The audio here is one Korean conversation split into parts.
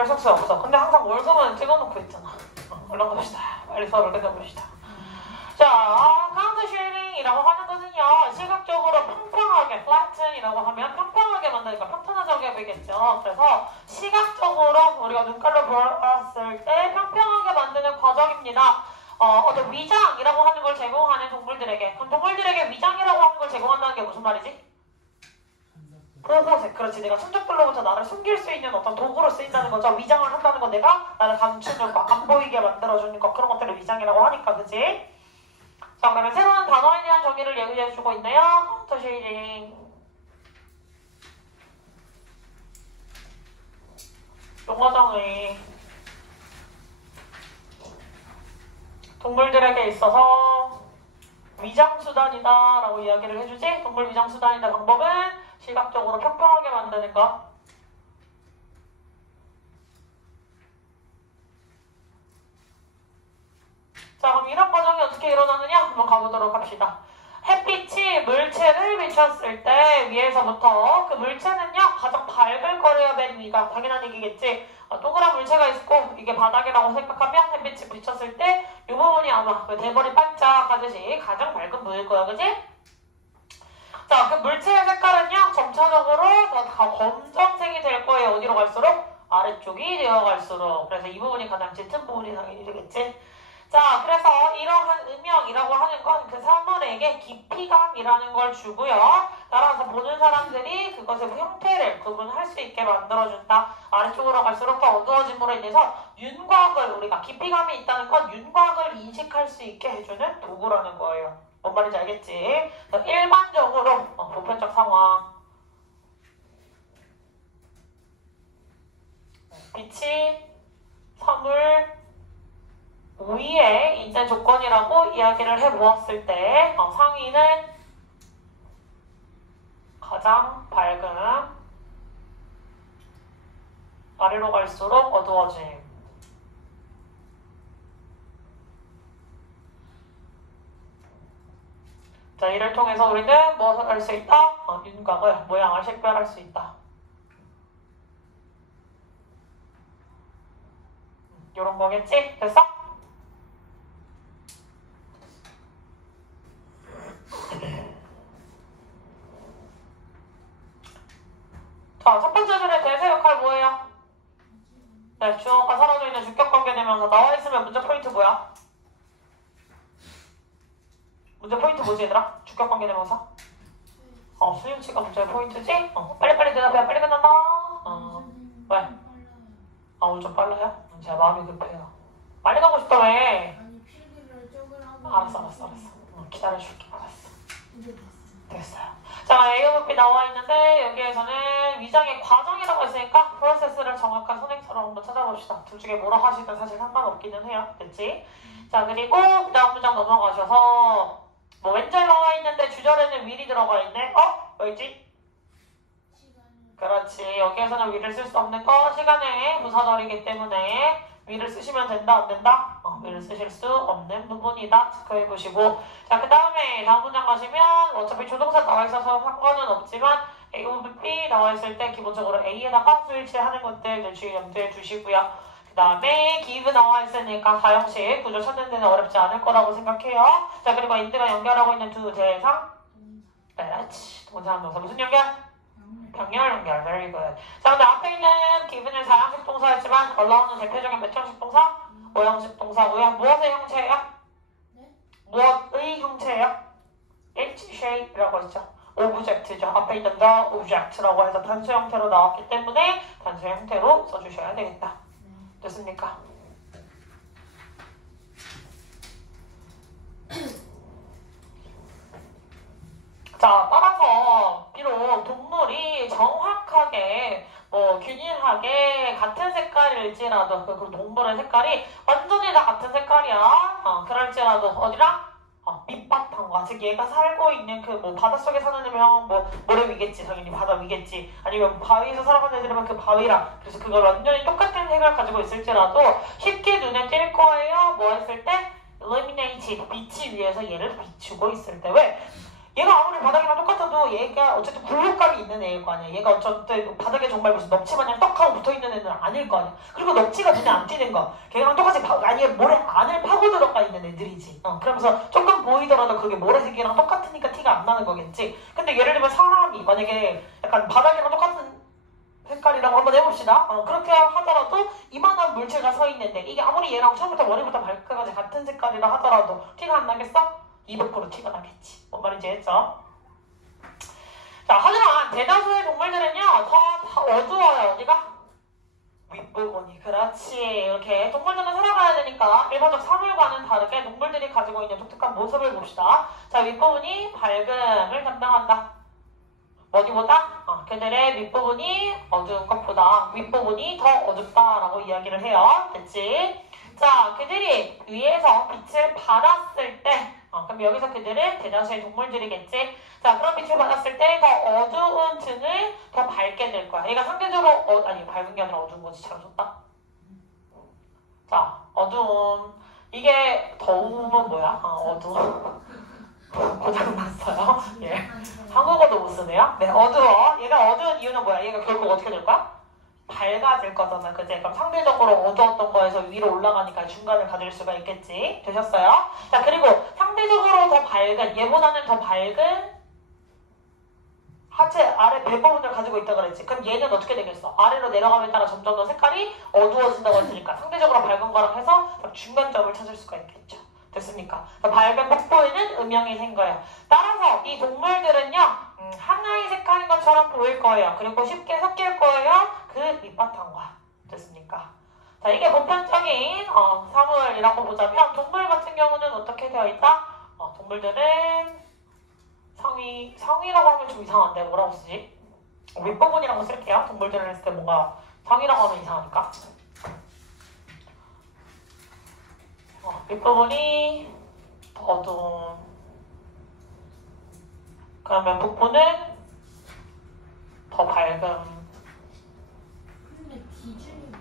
결석수 없어. 근데 항상 월수만 찍어놓고 있잖아. 올라갑시다. 빨리 수업을 끝내봅시다. 자, 카운트 쉐이링이라고 하는 것은요, 시각적으로 평평하게, flatten이라고 하면 평평하게 만드니까 평탄하게 보이겠죠. 그래서 시각적으로 우리가 눈깔로 보았을 때 평평하게 만드는 과정입니다. 어떤 위장이라고 하는 걸 제공하는 동물들에게. 그럼 동물들에게 위장이라고 하는 걸 제공한다는 게 무슨 말이지? 보호색. 그렇지. 내가 천적들로부터 나를 숨길 수 있는 어떤 도구로 쓰인다는 거죠. 위장을 한다는 건 내가 나를 감추는 거, 안 보이게 만들어주는 거, 그런 것들을 위장이라고 하니까, 그치? 자, 그러면 새로운 단어에 대한 정의를 얘기해주고 있네요. 카운터 쉐이딩. 용어 정의. 동물들에게 있어서 위장수단이다 라고 이야기를 해주지. 동물 위장수단이다 방법은 시각적으로 평평하게 만드는 것. 자, 그럼 이런 과정이 어떻게 일어나느냐 한번 가보도록 합시다. 햇빛이 물체를 비췄을 때 위에서부터 그 물체는요 가장 밝을 거래요. 맨 위가. 당연한 얘기겠지. 동그란 물체가 있고 이게 바닥이라고 생각하면 햇빛이 비쳤을 때 이 부분이 아마 그 대머리 반짝하듯이 가장 밝은 물일 거야. 그지? 자, 그 물체의 색깔은요 점차적으로 다 검정색이 될 거예요. 어디로 갈수록? 아래쪽이 되어 갈수록. 그래서 이 부분이 가장 짙은 부분이 당연히 되겠지. 자, 그래서 이러한 음영이라고 하는 건 그 사물에게 깊이감이라는 걸 주고요. 따라서 보는 사람들이 그것의 형태를 구분할 수 있게 만들어준다. 아래쪽으로 갈수록 더 어두워짐으로 인해서 윤곽을, 우리가 깊이감이 있다는 건 윤곽을 인식할 수 있게 해주는 도구라는 거예요. 뭔 말인지 알겠지? 일반적으로 보편적 상황. 빛이 사물 위의 인제 조건이라고 이야기를 해보았을 때 상위는 가장 밝음, 아래로 갈수록 어두워짐. 자, 이를 통해서 우리는 무엇을 할 수 있다? 윤곽을, 모양을 식별할 수 있다. 요런 거겠지? 됐어? 자, 첫 번째 줄의 대세 역할 뭐예요? 네, 주어가 사라져 있는 주격 관계 되면서 나와 있으면 문제 포인트 뭐야? 문제 포인트 뭐지 얘들아? 주격 관계 되면서? 수용치가 문제 포인트지? 빨리빨리 대답해. 빨리 끝난다. 왜? 오늘 좀 빨라요? 제가 마음이 급해요. 빨리 가고 싶다 왜? 아니 필기를 적으라고. 알았어. 기다려줄게. 알았어. 됐어요. 자, A 오브 B 나와 있는데 여기에서는 위장의 과정이라고 했으니까 프로세스를 정확한 선행처럼 한번 찾아봅시다. 둘 중에 뭐라 하시든 사실 상관없기는 해요. 됐지? 자, 그리고 그 다음 문장 넘어가셔서 뭐 왼절 나와 있는데 주절에는 will이 들어가 있네. 뭐였지? 그렇지. 여기에서는 will을 쓸 수 없는 거 시간의 부사절이기 때문에 will을 쓰시면 된다 안 된다? will을 쓰실 수 없는 부분이다. 체크해보시고 자, 그 다음에 다음 문장 가시면 어차피 조동사 나와 있어서 상관은 없지만 A 오브 B 나와 있을 때 기본적으로 A에다가 수일치하는 것들 염두에 두시고요. 그 다음에 give 나와 있으니까 사형식 구조 찾는 데는 어렵지 않을 거라고 생각해요. 자, 그리고 인드가 연결하고 있는 두 대상 그렇지. 동사 한동사 무슨 연결? 병렬 연결. very good. 자, 근데 앞에 있는 given은 사형식 동사였지만 올라오는 대표적인 몇 형식 동사? 5형식 동사고요. 무엇의 형체예요? 네? 무엇의 형체예요? H shape라고 했죠. object죠. 앞에 있는 the object라고 해서 단수 형태로 나왔기 때문에 단수 형태로 써주셔야 되겠다. 됐습니까? 자, 따라서 비록 동물이 정확하게 균일하게 같은 색깔일지라도 그 동물의 색깔이 완전히 다 같은 색깔이야. 그럴지라도 어디랑? 밑바탕과 즉 얘가 살고 있는 그 바닷속에 사는 애면 모래 위겠지. 당연히 바다 위겠지. 아니면 바위에서 살아가는 애들이면 그 바위랑 그래서 그걸 완전히 똑같은 색을 가지고 있을지라도 쉽게 눈에 띌 거예요. 뭐 했을 때? illuminated 빛이 위에서 얘를 비추고 있을 때. 왜? 얘가 아무리 바닥이랑 똑같아도 얘가 어쨌든 굴곡감이 있는 애일 거 아니야. 얘가 어쨌든 바닥에 정말 무슨 넙치 마냥 떡하고 붙어있는 애는 아닐 거 아니야. 그리고 넙치가 눈에 안 띄는 거. 걔랑 똑같이 아니 모래 안을 파고 들어가 있는 애들이지. 그러면서 조금 보이더라도 그게 모래색이랑 똑같으니까 티가 안 나는 거겠지. 근데 예를 들면 사람이 만약에 약간 바닥이랑 똑같은 색깔이라고 한번 해봅시다. 그렇게 하더라도 이만한 물체가 서 있는데 이게 아무리 얘랑 처음부터 머리부터 발끝까지 같은 색깔이라 하더라도 티가 안 나겠어? 200% 티가 나겠지. 뭔 말인지 했죠? 자, 하지만 대다수의 동물들은요 다 어두워요. 어디가? 윗부분이. 그렇지. 이렇게 동물들은 살아가야 되니까 일반적 사물과는 다르게 동물들이 가지고 있는 독특한 모습을 봅시다. 자, 윗부분이 밝음을 담당한다. 어디보다? 그들의 밑부분이 어두운 것보다 윗부분이 더 어둡다라고 이야기를 해요. 됐지? 자, 그들이 위에서 빛을 받았을 때 그럼 여기서 그들은 대다수의 동물들이겠지? 자, 그런 빛을 받았을 때 더 어두운 층을 더 밝게 될 거야. 얘가 상대적으로 아니 밝은 게 아니라 어두운 거지. 잘하셨다. 자, 어두움. 이게 더우면 뭐야? 어두워. 고장났어요. 예. 한국어도 못 쓰네요. 네, 어두워. 얘가 어두운 이유는 뭐야? 얘가 결국 어떻게 될 거야? 밝아질 거잖아. 그치? 그럼 상대적으로 어두웠던 거에서 위로 올라가니까 중간을 가질 수가 있겠지. 되셨어요? 자, 그리고 상대적으로 더 밝은, 얘보다는 더 밝은 하체 아래 배 부분을 가지고 있다 그랬지. 그럼 얘는 어떻게 되겠어? 아래로 내려가면 따라 점점 더 색깔이 어두워진다고 했으니까 상대적으로 밝은 거랑 해서 중간점을 찾을 수가 있겠죠. 됐습니까? 밝은 폭포에는 음영이 생겨요. 따라서 이 동물들은요 하나의 색깔인 것처럼 보일 거예요. 그리고 쉽게 섞일 거예요. 그 밑바탕과. 됐습니까? 자, 이게 보편적인 사물이라고 보자면 동물 같은 경우는 어떻게 되어 있다? 동물들은 성이라고 하면 좀 이상한데 뭐라고 쓰지? 윗부분이라고 쓸게요. 동물들을 했을 때 뭔가 성이라고 하면 이상하니까. 윗부분이 더 어두운. 그러면 북부는 더 밝음. 근데 기준이 뭐야?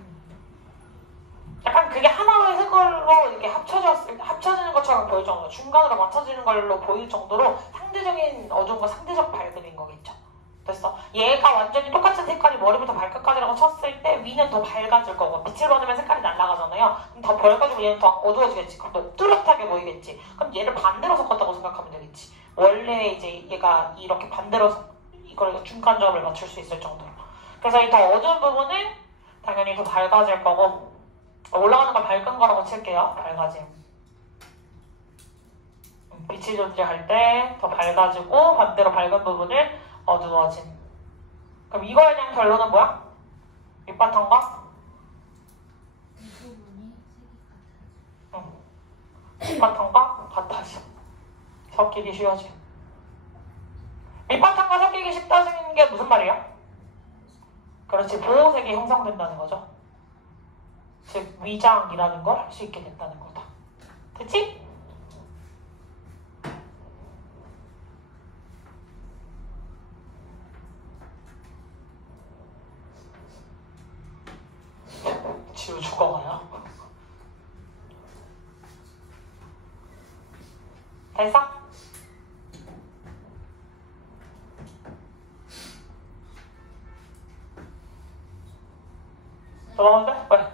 약간 그게 하나의 색깔로 이렇게 합쳐지는 것처럼 보일 정도, 중간으로 맞춰지는 걸로 보일 정도로 상대적인 어두움과 상대적 밝음인 거겠죠. 됐어. 얘가 완전히 똑같은 색깔이 머리부터 발끝까지라고 쳤을 때 위는 더 밝아질 거고 빛을 받으면 색깔이 날아가잖아요. 그럼 더 밝아지고 얘는 더 어두워지겠지. 그럼 더 뚜렷하게 보이겠지. 그럼 얘를 반대로 섞었다고 생각하면 되겠지. 원래 이제 얘가 이렇게 반대로 이걸 중간점을 맞출 수 있을 정도로. 그래서 이 더 어두운 부분은 당연히 더 밝아질 거고 올라가는 걸 밝은 거라고 칠게요. 밝아짐. 빛이 존재할 때 더 밝아지고 반대로 밝은 부분은 어두워짐. 그럼 이거에 대한 결론은 뭐야? 밑바탕과? 윗부분이 색이 같아. 밑바탕과 같아짐. 섞이기 쉬워짐. 밑바탕과 섞이기 쉽다는 게 무슨 말이야? 그렇지. 보호색이 형성된다는 거죠. 즉 위장이라는 걸 할 수 있게 된다는 거다. 됐지? 지우 죽어가요. 됐어? 넘어가는데? 왜?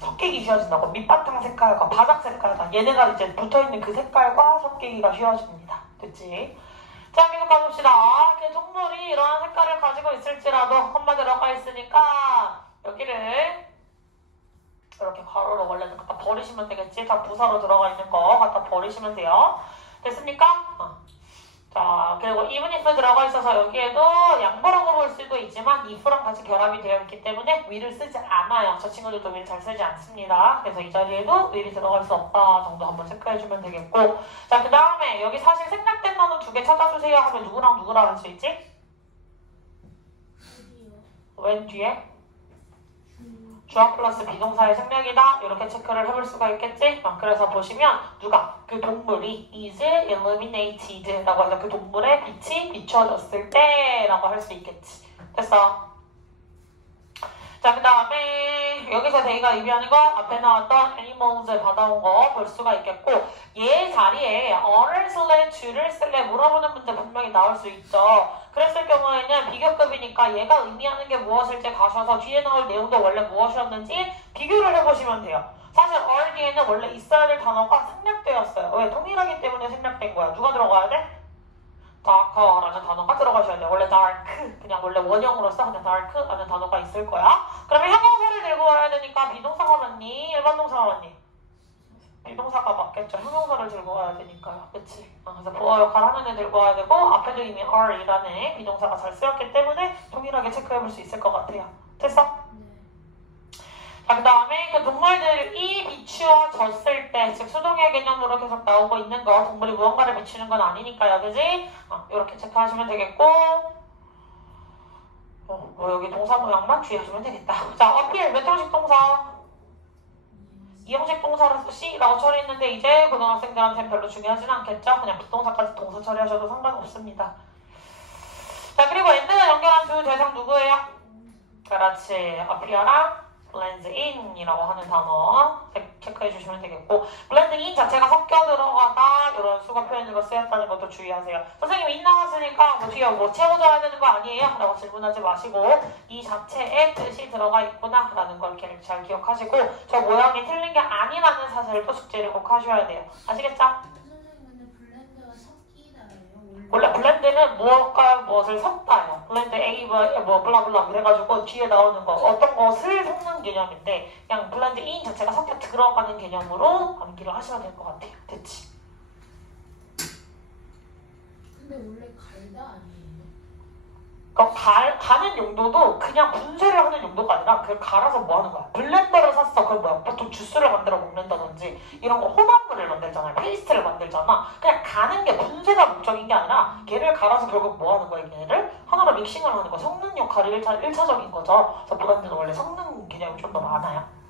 섞이기 쉬워진다고. 밑바탕 색깔과 바닥 색깔과 얘네가 이제 붙어있는 그 색깔과 섞이기가 쉬워집니다. 됐지? 자, 계속 가봅시다. 그 동물이 이러한 색깔을 가지고 있을지라도 콤마 들어가 있으니까 여기를 이렇게 가로로 원래는 갖다 버리시면 되겠지. 다 부사로 들어가 있는 거 갖다 버리시면 돼요. 됐습니까? 자, 그리고 even if 들어가 있어서 여기에도 양보라고 볼 수도 있지만 if랑 같이 결합이 되어 있기 때문에 will을 쓰지 않아요. 저 친구들도 will 잘 쓰지 않습니다. 그래서 이 자리에도 will이 들어갈 수 없다 정도 한번 체크해주면 되겠고, 자, 그 다음에 여기 사실 생략된 단어 2개 찾아주세요 하면 누구랑 누구랑 할 수 있지? 어디요? 왼 뒤에? 주어 플러스 비동사의 생략이다 이렇게 체크를 해볼 수가 있겠지? 그래서 보시면 누가 그 동물이 is illuminated 라고 해서 그 동물의 빛이 비춰졌을 때 라고 할 수 있겠지. 됐어? 자, 그 다음에 여기서 데이가 의미하는 건 앞에 나왔던 animals을 받아온 거 볼 수가 있겠고 얘 자리에 어를 쓸래 주를 쓸래 물어보는 문제 분명히 나올 수 있죠. 그랬을 경우에는 비교급이니까 얘가 의미하는 게 무엇일지 가셔서 뒤에 나올 내용도 원래 무엇이었는지 비교를 해보시면 돼요. 사실 or 뒤에는 원래 있어야 될 단어가 생략되었어요. 왜? 동일하기 때문에 생략된 거야. 누가 들어가야 돼? dark라는 단어가 들어가셔야 돼요. 원래 dark, 그냥 원래 원형으로서 그냥 dark라는 단어가 있을 거야. 그러면 형용사를 들고 와야 되니까 비동사가 맞니? 일반 동사가 맞니? 비동사가 맞겠죠. 형용사를 들고 와야 되니까요. 그치? 그래서 보어 역할 하는 애 들고 와야 되고 앞에도 이미 are이라는 비동사가 잘 쓰였기 때문에 동일하게 체크해볼 수 있을 것 같아요. 됐어? 자, 그 다음에 그 동물들이 비추어졌을 때, 즉 수동의 개념으로 계속 나오고 있는 거, 동물이 무언가를 비추는 건 아니니까요, 그지? 이렇게 체크하시면 되겠고, 여기 동사 모양만 주의하시면 되겠다. 자, 어필 몇 형식 동사? 이형식 동사로서 C라고 처리했는데 이제 고등학생들한테는 별로 중요하진 않겠죠? 그냥 비동사까지 동사 처리하셔도 상관없습니다. 자, 그리고 엔드가 연결한 두 대상 누구예요? 그렇지, 어필이랑 blend in 이라고 하는 단어 체크해 주시면 되겠고 blend in 자체가 섞여 들어가다 이런 수거 표현으로 쓰였다는 것도 주의하세요. 선생님 인 나왔으니까 뭐 뒤에 뭐 채워줘야 되는 거 아니에요? 라고 질문하지 마시고 이 자체에 뜻이 들어가 있구나 라는 걸 이렇게 잘 기억하시고 저 모양이 틀린 게 아니라는 사실을 또 숙제를 꼭 하셔야 돼요. 아시겠죠? 선생님 근데 블렌드가 섞이다예요? 원래 블렌드는 무엇과 무엇을 섞다요. 블렌드 A 뭐 블라블라 그래가지고 뒤에 나오는 거 어떤 것을 섞는 개념인데 그냥 블렌드 in 자체가 섞여 들어가는 개념으로 암기를 하셔야 될 것 같아요. 됐지? 근데 원래 갈다 아니에요? 그러니까 가는 용도도 그냥 분쇄를 하는 용도가 아니라 그걸 갈아서 뭐 하는 거야? 블렌더를 샀어. 그럼 뭐야? 보통 주스를 만들어 먹는다든지 이런 거 혼합물을 만들잖아요. 페이스트를 만들잖아. 그냥 가는 게 분쇄가 목적인 게 아니라 걔를 갈아서 결국 뭐 하는 거야? 얘를 하나로 믹싱을 하는 거. 섞는 역할이 1차적인 거죠. 그래서 블렌드는 원래 섞는 개념이 좀 더 많아요.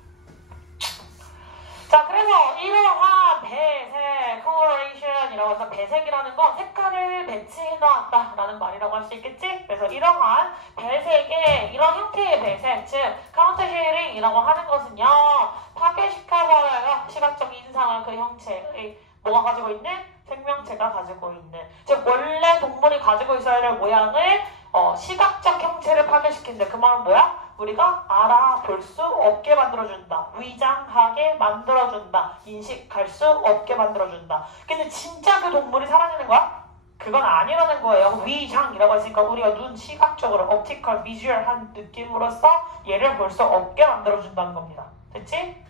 자, 그래서 이러한 배색, coloration이라고 해서 배색이라는 건 색깔을 배치해놨다 라는 말이라고 할 수 있겠지? 그래서 이러한 배색의 이런 형태의 배색, 즉 counter shading이라고 하는 것은요 파괴시켜버려요. 시각적 인상을 그 형체의 뭐가 가지고 있는? 생명체가 가지고 있는, 즉 원래 동물이 가지고 있어야 될 모양을 시각적 형체를 파괴시킨다. 그 말은 뭐야? 우리가 알아볼 수 없게 만들어준다. 위장하게 만들어준다. 인식할 수 없게 만들어준다. 근데 진짜 그 동물이 사라지는 거야? 그건 아니라는 거예요. 위장이라고 했으니까 우리가 눈 시각적으로 optical, visual한 느낌으로써 얘를 볼 수 없게 만들어준다는 겁니다. 됐지?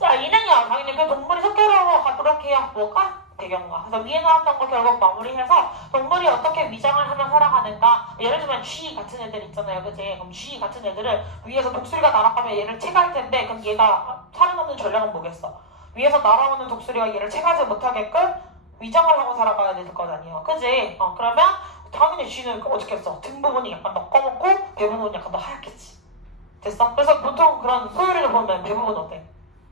자, 이는요 당연히 그 동물이 섞여서 가도록 해요. 뭐가? 배경과. 그래서 위에 나왔던 거 결국 마무리해서 동물이 어떻게 위장을 하며 살아가는가. 예를 들면 쥐 같은 애들 있잖아요. 그치? 그럼 쥐 같은 애들을 위에서 독수리가 날아가면 얘를 채갈 텐데 그럼 얘가 살아남는 전략은 뭐겠어? 위에서 날아오는 독수리가 얘를 채가지 못하게끔 위장을 하고 살아가야 될 거 아니에요. 그치? 그러면 당연히 쥐는 어떻게 했어? 등 부분이 약간 더 검었고 배 부분이 약간 더 하얗겠지. 됐어? 그래서 보통 그런 포유류를 보면 배 부분 어때?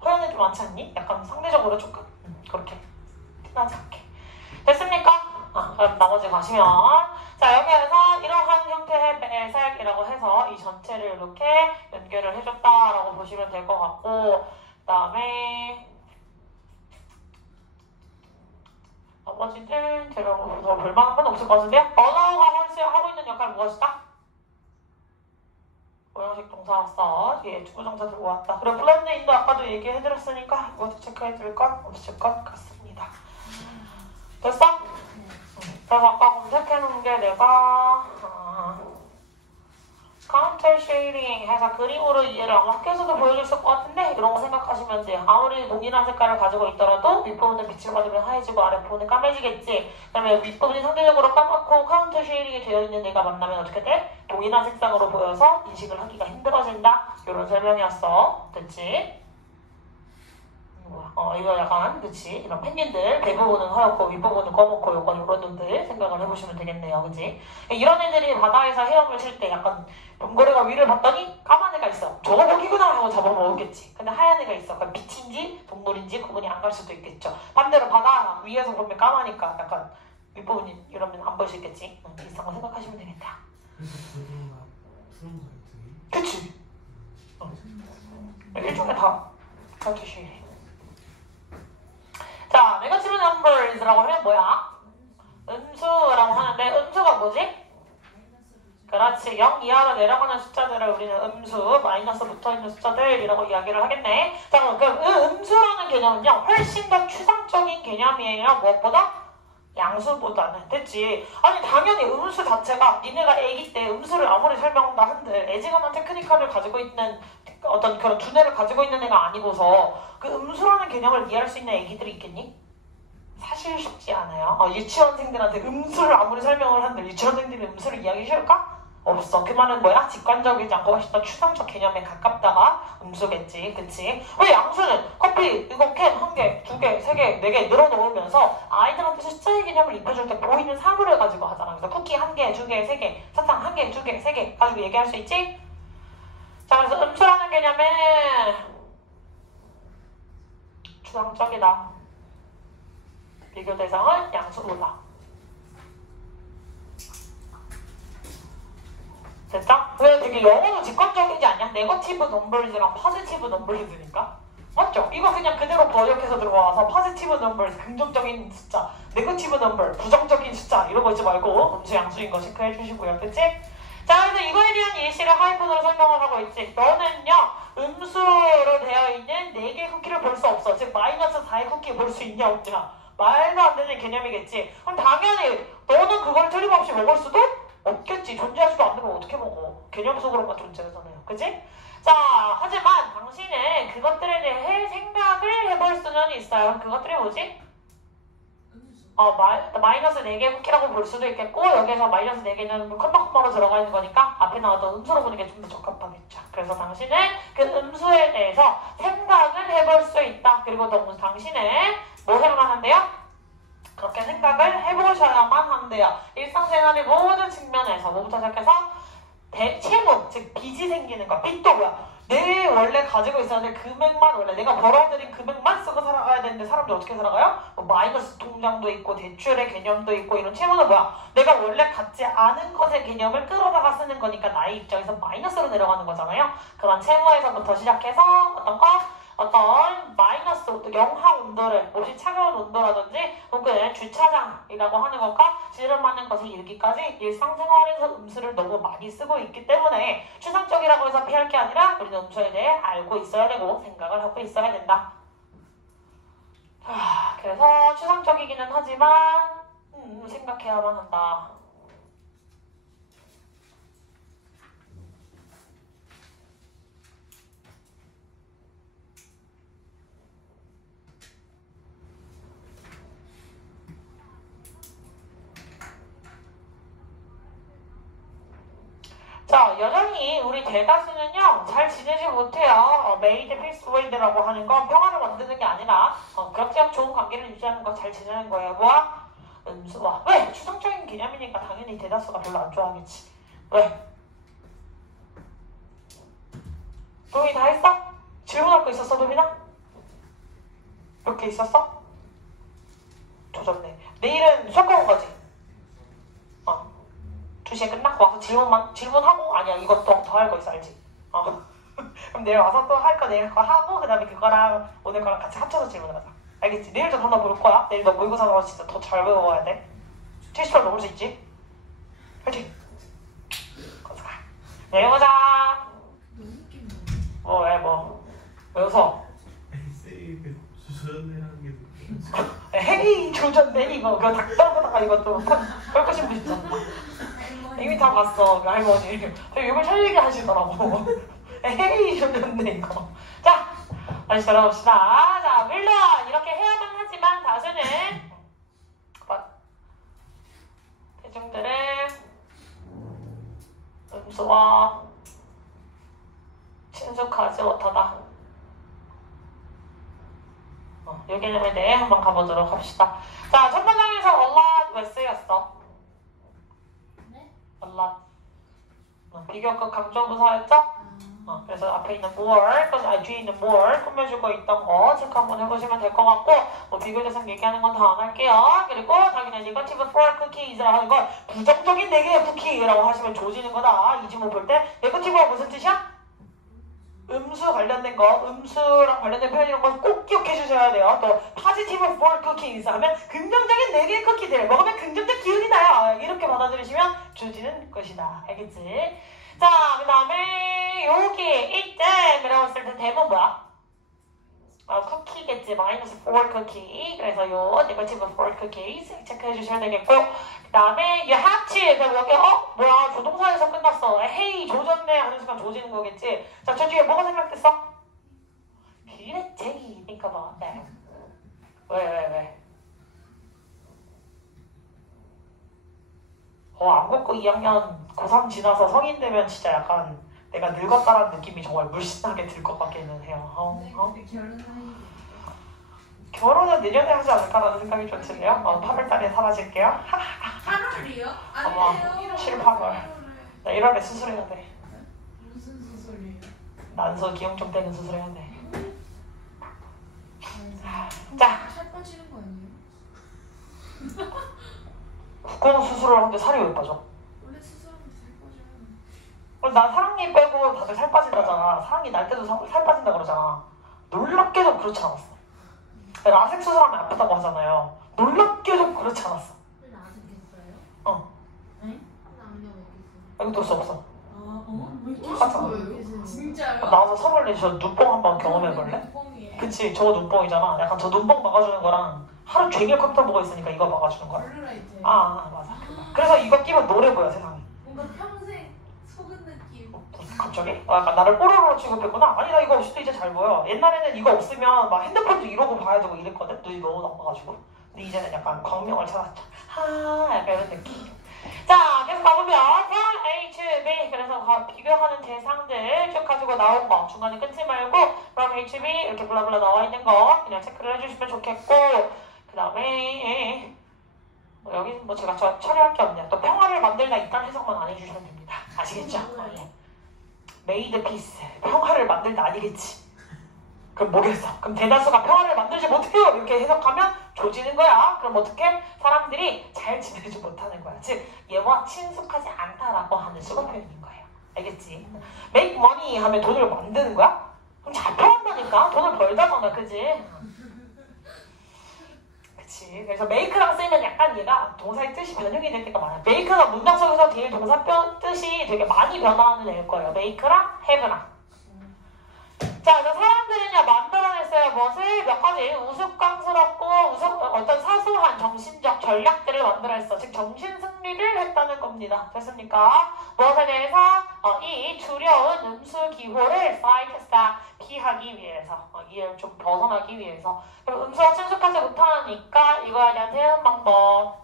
허연 애들 많지 않니? 약간 상대적으로 조금 그렇게 티나지 않게. 됐습니까? 그럼 나머지 가시면 자 여기에서 이러한 형태의 배색이라고 해서 이 전체를 이렇게 연결을 해줬다라고 보시면 될 것 같고 그 다음에 나머지는 제가 더 볼만한 건 없을 것 같은데요? 언어가 하고 있는 역할은 무엇이다? 모형식 동사 왔어. 뒤에 주구정사 들고 왔다. 그리고 블렌드인도 아까도 얘기해드렸으니까 이것도 체크해둘 건 없을 것 같습니다. 됐어? 그래서 아까 검색해놓은 게 내가 카운터 쉐이딩 해서 그림으로 이해를 아마 학교에서도 보여줬을 것 같은데 이런 거 생각하시면 돼요. 아무리 동일한 색깔을 가지고 있더라도 윗부분은 빛을 받으면 하얘지고 아랫부분은 까매지겠지. 그다음에 윗부분이 상대적으로 까맣고 카운터 쉐이딩이 되어 있는 애가 만나면 어떻게 돼? 동일한 색상으로 보여서 인식을 하기가 힘들어진다. 이런 설명이었어. 됐지? 이거 약간 그치? 이런 펭귄들 대부분은 하얗고 윗부분은 검었고 요건 이런 놈들 생각을 해보시면 되겠네요. 그치? 이런 애들이 바다에서 헤엄을 칠 때 약간 범거리가 위를 봤더니 까만 애가 있어. 저거 먹이구나 하고 잡아먹었겠지. 근데 하얀 애가 있어. 그러니까 빛인지 동물인지 구분이 안 갈 수도 있겠죠. 반대로 바다 위에서 보면 까마니까 약간 윗부분이 이러면 안 보일 수 있겠지. 비슷한 거 생각하시면 되겠다. 그래서 붉은가 푸른가 등이? 그치? 일종의 다 뜻이. 자, 네거티브 넘버스라고 하면 뭐야? 음수라고 하는데 음수가 뭐지? 그렇지. 0 이하로 내려가는 숫자들을 우리는 음수, 마이너스 붙어있는 숫자들이라고 이야기를 하겠네. 자, 그럼 음수라는 개념은요, 훨씬 더 추상적인 개념이에요. 무엇보다? 양수보다는. 됐지? 아니, 당연히 음수 자체가 니네가 애기 때 음수를 아무리 설명한다 한들 애지간한 테크니컬을 가지고 있는 어떤 그런 두뇌를 가지고 있는 애가 아니고서 그 음수라는 개념을 이해할 수 있는 애기들이 있겠니? 사실 쉽지 않아요. 유치원생들한테 음수를 아무리 설명을 한들 유치원생들이 음수를 이해하기 쉬울까? 없어. 그 말은 뭐야? 직관적이지 않고 훨씬 더 추상적 개념에 가깝다가 음수겠지. 그치? 왜 양수는 커피 이거 캔 1개, 2개, 3개, 4개 늘어놓으면서 아이들한테 숫자의 개념을 입혀줄 때 보이는 사물을 가지고 하잖아. 그래서 쿠키 1개, 2개, 3개, 사탕 1개, 2개, 3개 가지고 얘기할 수 있지? 자, 그래서 음수라는 개념은 추상적이다. 비교 대상은 양수보다. 됐죠? 왜 되게 영어도 직관적이지 않냐? 네거티브 넘버즈랑 포지티브 넘버즈니까. 맞죠? 이거 그냥 그대로 번역해서 들어와서 포지티브 넘버즈 긍정적인 숫자, 네거티브 넘버 부정적인 숫자 이런 거 있지 말고 음수 양수인 거 체크해 주시고요. 그치? 자, 그래서 이거에 대한 예시를 하이픈으로 설명을 하고 있지. 너는요 음수로 되어 있는 4개의 쿠키를 볼 수 없어. 즉 마이너스 4의 쿠키 볼 수 있냐 없냐. 말도 안 되는 개념이겠지. 그럼 당연히 너는 그걸 틀림없이 먹을 수도 없겠지. 존재하지도 않는 걸 어떻게 먹어. 개념 속으로만 존재하잖아요. 그치? 자, 하지만 당신은 그것들에 대해 생각을 해볼 수는 있어요. 그것들이 뭐지? 마이너스 4개의 쿠키라고 볼 수도 있겠고 여기에서 마이너스 4개는 컴마컴마로 들어가 있는 거니까 앞에 나왔던 음수로 보는 게 좀 더 적합하겠죠. 그래서 당신은 그 음수에 대해서 생각을 해볼 수 있다. 그리고 당신은 뭐 해야만 한대요? 그렇게 생각을 해보셔야만 한대요. 일상생활의 모든 측면에서 뭐부터 시작해서 채무, 즉 빚이 생기는 거. 빚도 뭐야? 내 원래 가지고 있어야 될 금액만 원래 내가 벌어들인 금액만 쓰고 살아가야 되는데 사람들이 어떻게 살아가요? 마이너스 통장도 있고 대출의 개념도 있고 이런 채무는 뭐야? 내가 원래 갖지 않은 것의 개념을 끌어다가 쓰는 거니까 나의 입장에서 마이너스로 내려가는 거잖아요. 그런 채무에서부터 시작해서 어떤 마이너스 영하 온도를 몹시 차가운 온도라든지 혹은 주차장이라고 하는 것과 지름하는 것에 이르기까지 일상생활에서 음수를 너무 많이 쓰고 있기 때문에 추상적이라고 해서 피할 게 아니라 우리는 음수에 대해 알고 있어야 되고 생각을 하고 있어야 된다. 그래서 추상적이기는 하지만 생각해야만 한다. 자, 여전히 우리 대다수는요 잘 지내지 못해요. 메이드 피스웨이드라고 하는 건 평화를 만드는 게 아니라 그럭저럭 좋은 관계를 유지하는 거 잘 지내는 거예요. 뭐야? 음수와. 왜? 추상적인 개념이니까 당연히 대다수가 별로 안 좋아하겠지. 왜? 도움이 다 했어? 질문할 거 있었어, 도민아? 몇 개 있었어? 조졌네. 내일은 수학학원 가지? 2시에 끝나고 와서 질문하고 아니야 이것도 더 할 거 있어 알지? 그럼 내일 와서 또 할 거 내일 거 하고 그 다음에 그거랑 오늘 거랑 같이 합쳐서 질문하자. 알겠지? 내일도 하나 볼 거야. 내일 너 모의고사 나와서 진짜 더 잘 외워야 돼. 70점 넘을 수 있지? 화이팅! 가자. 내일 보자. 왜 웃어? 헤이 조졌네 이거. 그거 닭다보다가 이거 좀 뻘것이 부딪혔다. 이미 다 봤어, 그 할머니. 되게 욕을 찰리게 하시더라고. 헤이, 좋네, 이거. 자, 다시 돌아봅시다. 자, 물론, 이렇게 해야만 하지만 다수는, 대중들은, 음수와 친숙하지 못하다. 이 개념에 대해 한번 가보도록 합시다. 자, 첫 문장에서 a lot 왜 쓰였어? 비교급 강조부사였죠? 그래서 앞에 있는 more, 뒤에 있는 more 꾸며주고 있던 거 체크 한번 해보시면 될 것 같고 비교 대상 얘기하는 건 다 안 할게요. 그리고 당연히 negative 4 cookies라고 하는 건 부정적인 4개의 쿠키라고 하시면 조지는 거다. 이지모 볼 때 negative가 무슨 뜻이야? 음수 관련된 거, 음수랑 관련된 표현 이런 거 꼭 기억해 주셔야 돼요. 또 positive for cookies 하면 긍정적인 4개의 쿠키들 먹으면 긍정적 기운이 나요. 이렇게 받아들이시면 좋아지는 것이다. 알겠지? 자, 그 다음에 여기 이tem이라고 했을 때 대문 뭐야? 쿠키겠지. -4 쿠키. 그래서 요 negative 4 cookies 체크해 주셔야 되겠고, 그 다음에 you have to. 그럼 여기 뭐야 조동사에서 끝났어. 헤이 조졌네 하는 순간 조지는 거겠지. 자, 저 뒤에 뭐가 생각됐어? 그랬지. think about that. 왜? 안 먹고 2학년 고3 지나서 성인 되면 진짜 약간 내가 늙었다라는 느낌이 정말 물씬하게 들 것 같기는 해요. 근데 결혼은 내년에 하지 않을까라는 생각이 좀 드네요. 8월달에 사라질게요. 8월이요? 어머, 아니에요. 7, 8월. 나 1월에 수술해야 돼. 무슨 수술이에요? 난소 기형 좀 떼는 수술해야 돼. 자, 살 빠지는 거 아니에요? 국공 수술을 하는데 살이 왜 빠져? 원래 수술하면 살 빠져요. 난 사랑니 빼고 다들 살 빠진다잖아. 사랑니 날 때도 살 빠진다 그러잖아. 놀랍게도 그렇지 않았어. 라섹 수술하면 아프다고 하잖아요. 놀랍게도 그렇지 않았어. 왜 나한테 겠어요? 어. 응? 나 안경 왜 겠어요? 여기 돌 수 없어. 왜 맞아. 겠어요? 진짜요? 나와서 선물로 저 눈뽕 한번 경험해볼래? 눈뽕이에요. 그치, 저거 눈뽕이잖아. 약간 저 눈뽕 막아주는 거랑 하루 종일 컴퓨터 보고 있으니까 이거 막아주는 거야. 블루라이트. 맞아. 그래서 이거 끼면 노래 보여, 세상에. 뭔가 평생 속은 느낌. 갑자기? 약간 나를 뽀로로 취급했구나? 아니, 나 이거 없이도 이제 잘 보여. 옛날에는 이거 없으면 막 핸드폰도 이러고 봐야 되고 이랬거든? 눈이 너무 나빠가지고. 근데 이제는 약간 광명을 찾았죠. 약간 이런 느낌. 자, 계속 가보면 태양 HB. 그래서 비교하는 대상들 쭉 가지고 나온 거 중간에 끊지 말고 그럼 HB 이렇게 블라블라 나와 있는 거 그냥 체크를 해주시면 좋겠고, 그 다음에 여기는 뭐 제가 처리할 게 없네요. 또 평화를 만들다 이딴 해석만 안 해주시면 됩니다. 아시겠죠? 메이드 피스. 평화를 만들다 아니겠지. 그럼 뭐겠어? 그럼 대다수가 평화를 만들지 못해요 이렇게 해석하면 조지는 거야. 그럼 어떻게? 사람들이 잘 지내지 못하는 거야. 즉 얘와 친숙하지 않다라고 하는 수거 표현인 거예요. 알겠지? make money 하면 돈을 만드는 거야? 그럼 잘 평한다니까. 돈을 벌다거나, 그지? 그치. 그래서 make랑 쓰면 약간 얘가 동사의 뜻이 변형이 될 때가 많아요. make가 문장 속에서 뒤에 동사 뜻이 되게 많이 변화하는 애일 거예요. make랑 have랑. 자, 그래서 사람들은요 만들어냈어요. 무엇을? 몇 가지 우스꽝스럽고 어떤 사소한 정신적 전략들을 만들어냈어. 즉 정신 승리를 했다는 겁니다. 됐습니까? 무엇에 대해서? 이 두려운 음수 기호를 fight, 피하기 위해서, 이를 좀 벗어나기 위해서. 그럼 음수와 친숙하지 못하니까 이거에 대한 대응 방법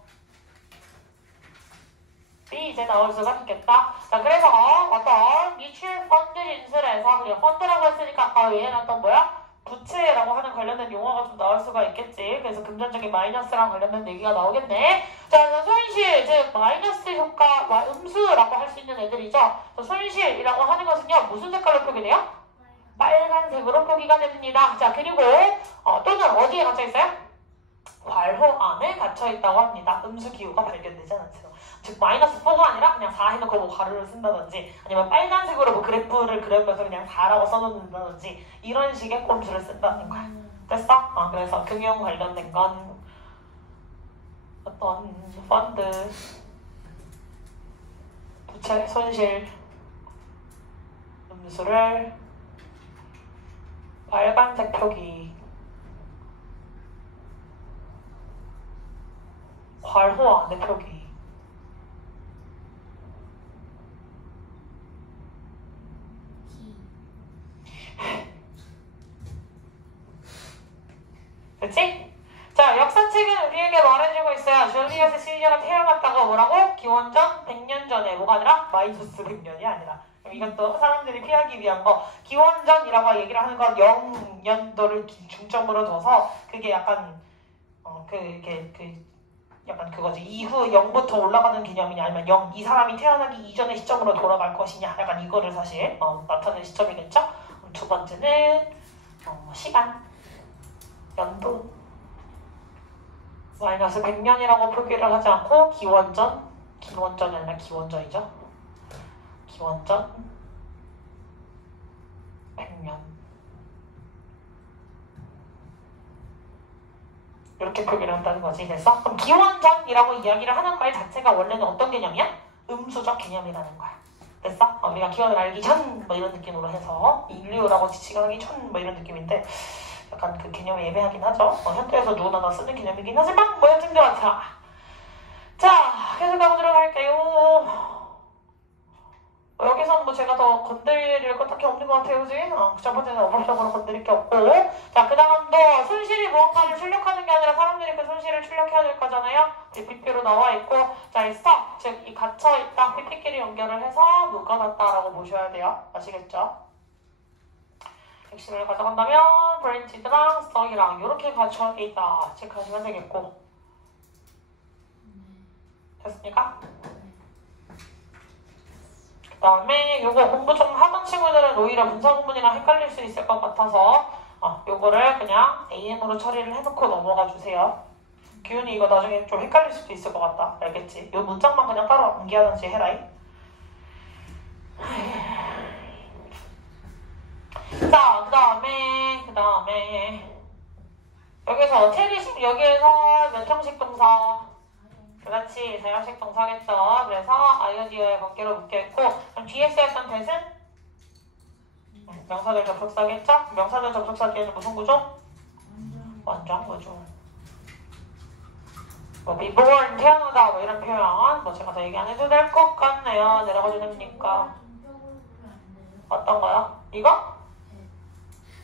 이 이제 나올 수가 있겠다. 자, 그래서 어떤 미추얼 펀드 진술에서 그냥 펀드라고 했으니까 아까 얘기해놨던 뭐야? 부채라고 하는 관련된 용어가 좀 나올 수가 있겠지. 그래서 금전적인 마이너스랑 관련된 얘기가 나오겠네. 자, 그래서 손실, 즉 마이너스 효과, 음수라고 할 수 있는 애들이죠. 손실이라고 하는 것은요 무슨 색깔로 표기돼요? 빨간색으로 표기가 됩니다. 자, 그리고 또는 어디에 갇혀 있어요? 괄호 안에 갇혀 있다고 합니다. 음수 기호가 발견되지 않죠. 즉 마이너스 4가 아니라 그냥 4 해놓고 뭐 가로를 쓴다든지 아니면 빨간색으로 뭐 그래프를 그려면서 그냥 4라고 써놓는다든지 이런 식의 꼼수를 쓴다는 거야. 됐어? 그래서 금융 관련된 건 어떤 펀드, 부채, 손실, 음수를 빨간색 표기, 괄호 안에 표기. 그치? 자, 역사책은 우리에게 말해주고 있어요. 줄리어스 시저가 태어났다가 뭐라고? 기원전 100년 전에. 뭐가 아니라? 마이너스 100년이 아니라. 이것도 사람들이 피하기 위한 거. 기원전이라고 얘기를 하는 건 0년도를 중점으로 둬서 그게 약간 약간 그거지. 이후 0부터 올라가는 개념이냐 아니면 이 사람이 태어나기 이전의 시점으로 돌아갈 것이냐 약간 이거를 사실 나타내는 시점이겠죠. 두 번째는 시간, 연도 마이너스 100년이라고 표기를 하지 않고 기원전이 아니라 기원전이죠. 기원전 100년 100년. 이렇게 표기를 한다는 거지. 그래서 그럼 기원전이라고 이야기를 하는 말 자체가 원래는 어떤 개념이야? 음수적 개념이라는 거야. 됐어? 우리가 기원을 알기 전 뭐 이런 느낌으로 해서 인류라고 지칭하기 전 뭐 이런 느낌인데 약간 그 개념이 애매하긴 하죠. 현대에서 누구나 다 쓰는 개념이긴 하지만 뭐 여튼 그렇다. 자, 계속 가보도록 할게요. 여기서는 뭐 제가 더 건드릴 거 딱히 없는 것 같아요, 그지? 첫 번째는 업법적으로 건드릴 게 없고. 자, 그 다음도 손실이 무언가를 출력하는 게 아니라 사람들이 그 손실을 출력해야 될 거잖아요. PPT로 나와 있고. 자, 이 스톡, 즉, 이 갇혀있다, PPT끼리 연결을 해서 묶어놨다라고 보셔야 돼요. 아시겠죠? 핵심을 가져간다면, 브랜치드랑 스톡이랑 이렇게 갇혀있다. 체크하시면 되겠고. 됐습니까? 그 다음에 요거 공부 좀 하던 친구들은 오히려 분사구문이랑 헷갈릴 수 있을 것 같아서 요거를 그냥 AM으로 처리를 해놓고 넘어가 주세요. 기훈이 이거 나중에 좀 헷갈릴 수도 있을 것 같다. 알겠지? 요 문장만 그냥 따로 암기하든지 해라이. 자, 그 다음에 여기서 체리식 여기에서 몇 형식 동사? 그렇지, 사형식 동사겠죠. 그래서 아이오디어의 관계로 묶여있고 그럼 뒤에 쓰였던 대신 명사절 접속사겠죠? 명사절 접속사 뒤에는 무슨 구조? 완전 구조. 뭐 be born, 태어나다 뭐 이런 표현 뭐 제가 더 얘기 안 해도 될 것 같네요. 내려가도 됩니까? 어떤 거요? 이거?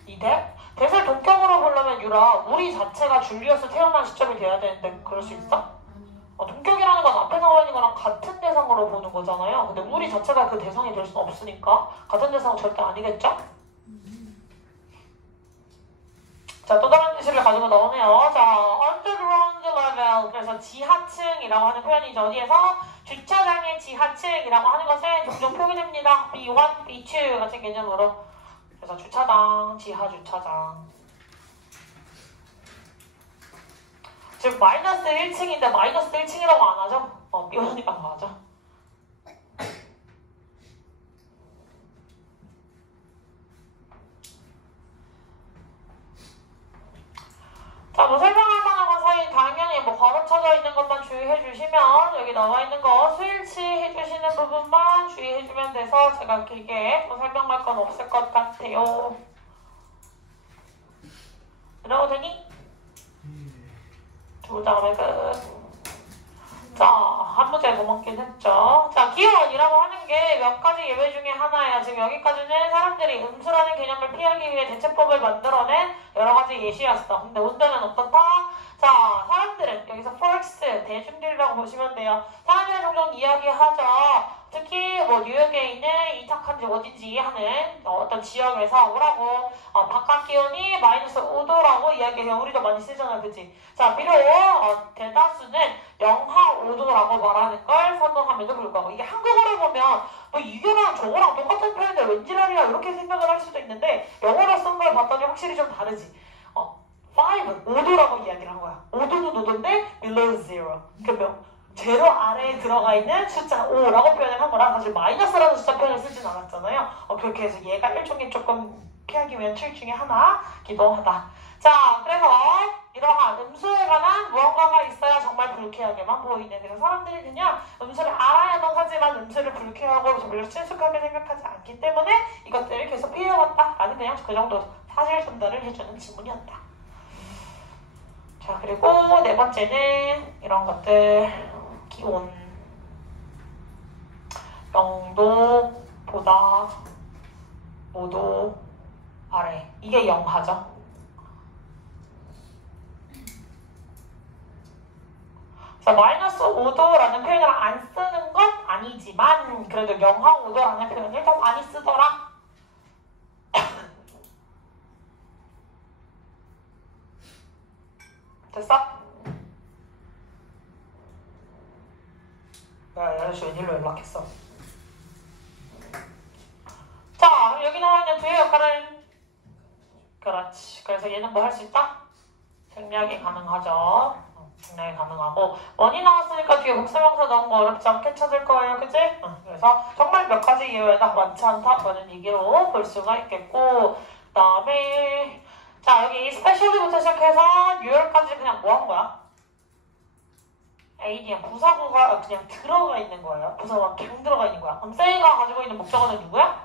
이 대? 대를 동격으로 보려면 유라 우리 자체가 줄리어스 태어난 시점이 돼야 되는데 그럴 수 있어? 동격이라는 건 앞에 나와 있는 거랑 같은 대상으로 보는 거잖아요. 근데 우리 자체가 그 대상이 될 수는 없으니까 같은 대상은 절대 아니겠죠? 자, 또 다른 예시를 가지고 나오네요. 자, underground level. 그래서 지하층이라고 하는 표현이죠. 어디에서? 주차장의 지하층이라고 하는 것은 종종 표기됩니다. B1, B2 같은 개념으로. 그래서 주차장, 지하 주차장. 즉 마이너스 1층인데 마이너스 1층이라고 안 하죠? B1이라고 하죠. 자, 뭐 설명할 만한 건 사실 당연히 뭐 가로쳐져 있는 것만 주의해 주시면 여기 나와 있는 거 수일치 해주시는 부분만 주의해 주면 돼서 제가 길게 또 설명할 건 없을 것 같아요. 이러고 되니? 두 다음에 끝. 자, 한 문제 더 먹긴 했죠. 자, 기원이라고 하는 게 몇 가지 예외 중에 하나예요. 지금 여기까지는 사람들이 음수라는 개념을 피하기 위해 대체법을 만들어낸 여러 가지 예시였어. 근데 문제는 어떻다? 자, 사람들은 여기서 folks, 대중들이라고 보시면 돼요. 사람들은 종종 이야기하죠. 특히 뭐 뉴욕에 있는 이착한지 어딘지 하는 어떤 지역에서 뭐라고 바깥 기온이 마이너스 5도라고 이야기해요. 우리도 많이 쓰잖아, 그치? 자, 비록 대다수는 영하 5도라고 말하는 걸 선동함에도 불구하고 이게 한국어로 보면 뭐 이거랑 저거랑 똑같은 표현인데 왠지라리야 이렇게 생각을 할 수도 있는데 영어로 쓴 걸 봤더니 확실히 좀 다르지. 5도라고 이야기를 한 거야. 5도는 5도인데 below zero. 그러면 제로 아래에 들어가 있는 숫자 5라고 표현을 한 거라 사실 마이너스라는 숫자 표현을 쓰진 않았잖아요. 그렇게 해서 얘가 일종의 조금 피하기 위한 트릭 중에 하나기도 하다. 자, 그래서 이러한 음수에 관한 무언가가 있어야 정말 불쾌하게만 보이는 그래서 사람들이 그냥 음수를 알아야만 하지만 음수를 불쾌하고 별로 친숙하게 생각하지 않기 때문에 이것들을 계속 피해왔다 라는 그냥 그 정도 사실 전달을 해주는 지문이었다. 자, 그리고 네 번째는 이런 것들 기온 0도보다 5도 아래 이게 영하죠. 자, 마이너스 5도라는 표현을 안 쓰는 건 아니지만 그래도 영하 5도라는 표현을 더 많이 쓰더라. 됐어? 야, 아저씨 웬일로 연락했어? 자, 여기 나와 있는 두의 역할은 그렇지. 그래서 얘는 뭐 할 수 있다? 생략이 가능하죠. 네, 가능하고 원이 나왔으니까 뒤에 복수명사 넣은 거 어렵지 않게 찾을 거예요. 그치? 그래서 정말 몇 가지 이유에다 많지 않다라는 얘기로 볼 수가 있겠고 그 다음에 자 여기 스페셜리부터 시작해서 유열까지 그냥 뭐 한 거야? A냐 부사구가 그냥 들어가 있는 거예요. 부사구가 그냥 들어가 있는 거야. 그럼 say가 가지고 있는 목적어는 누구야?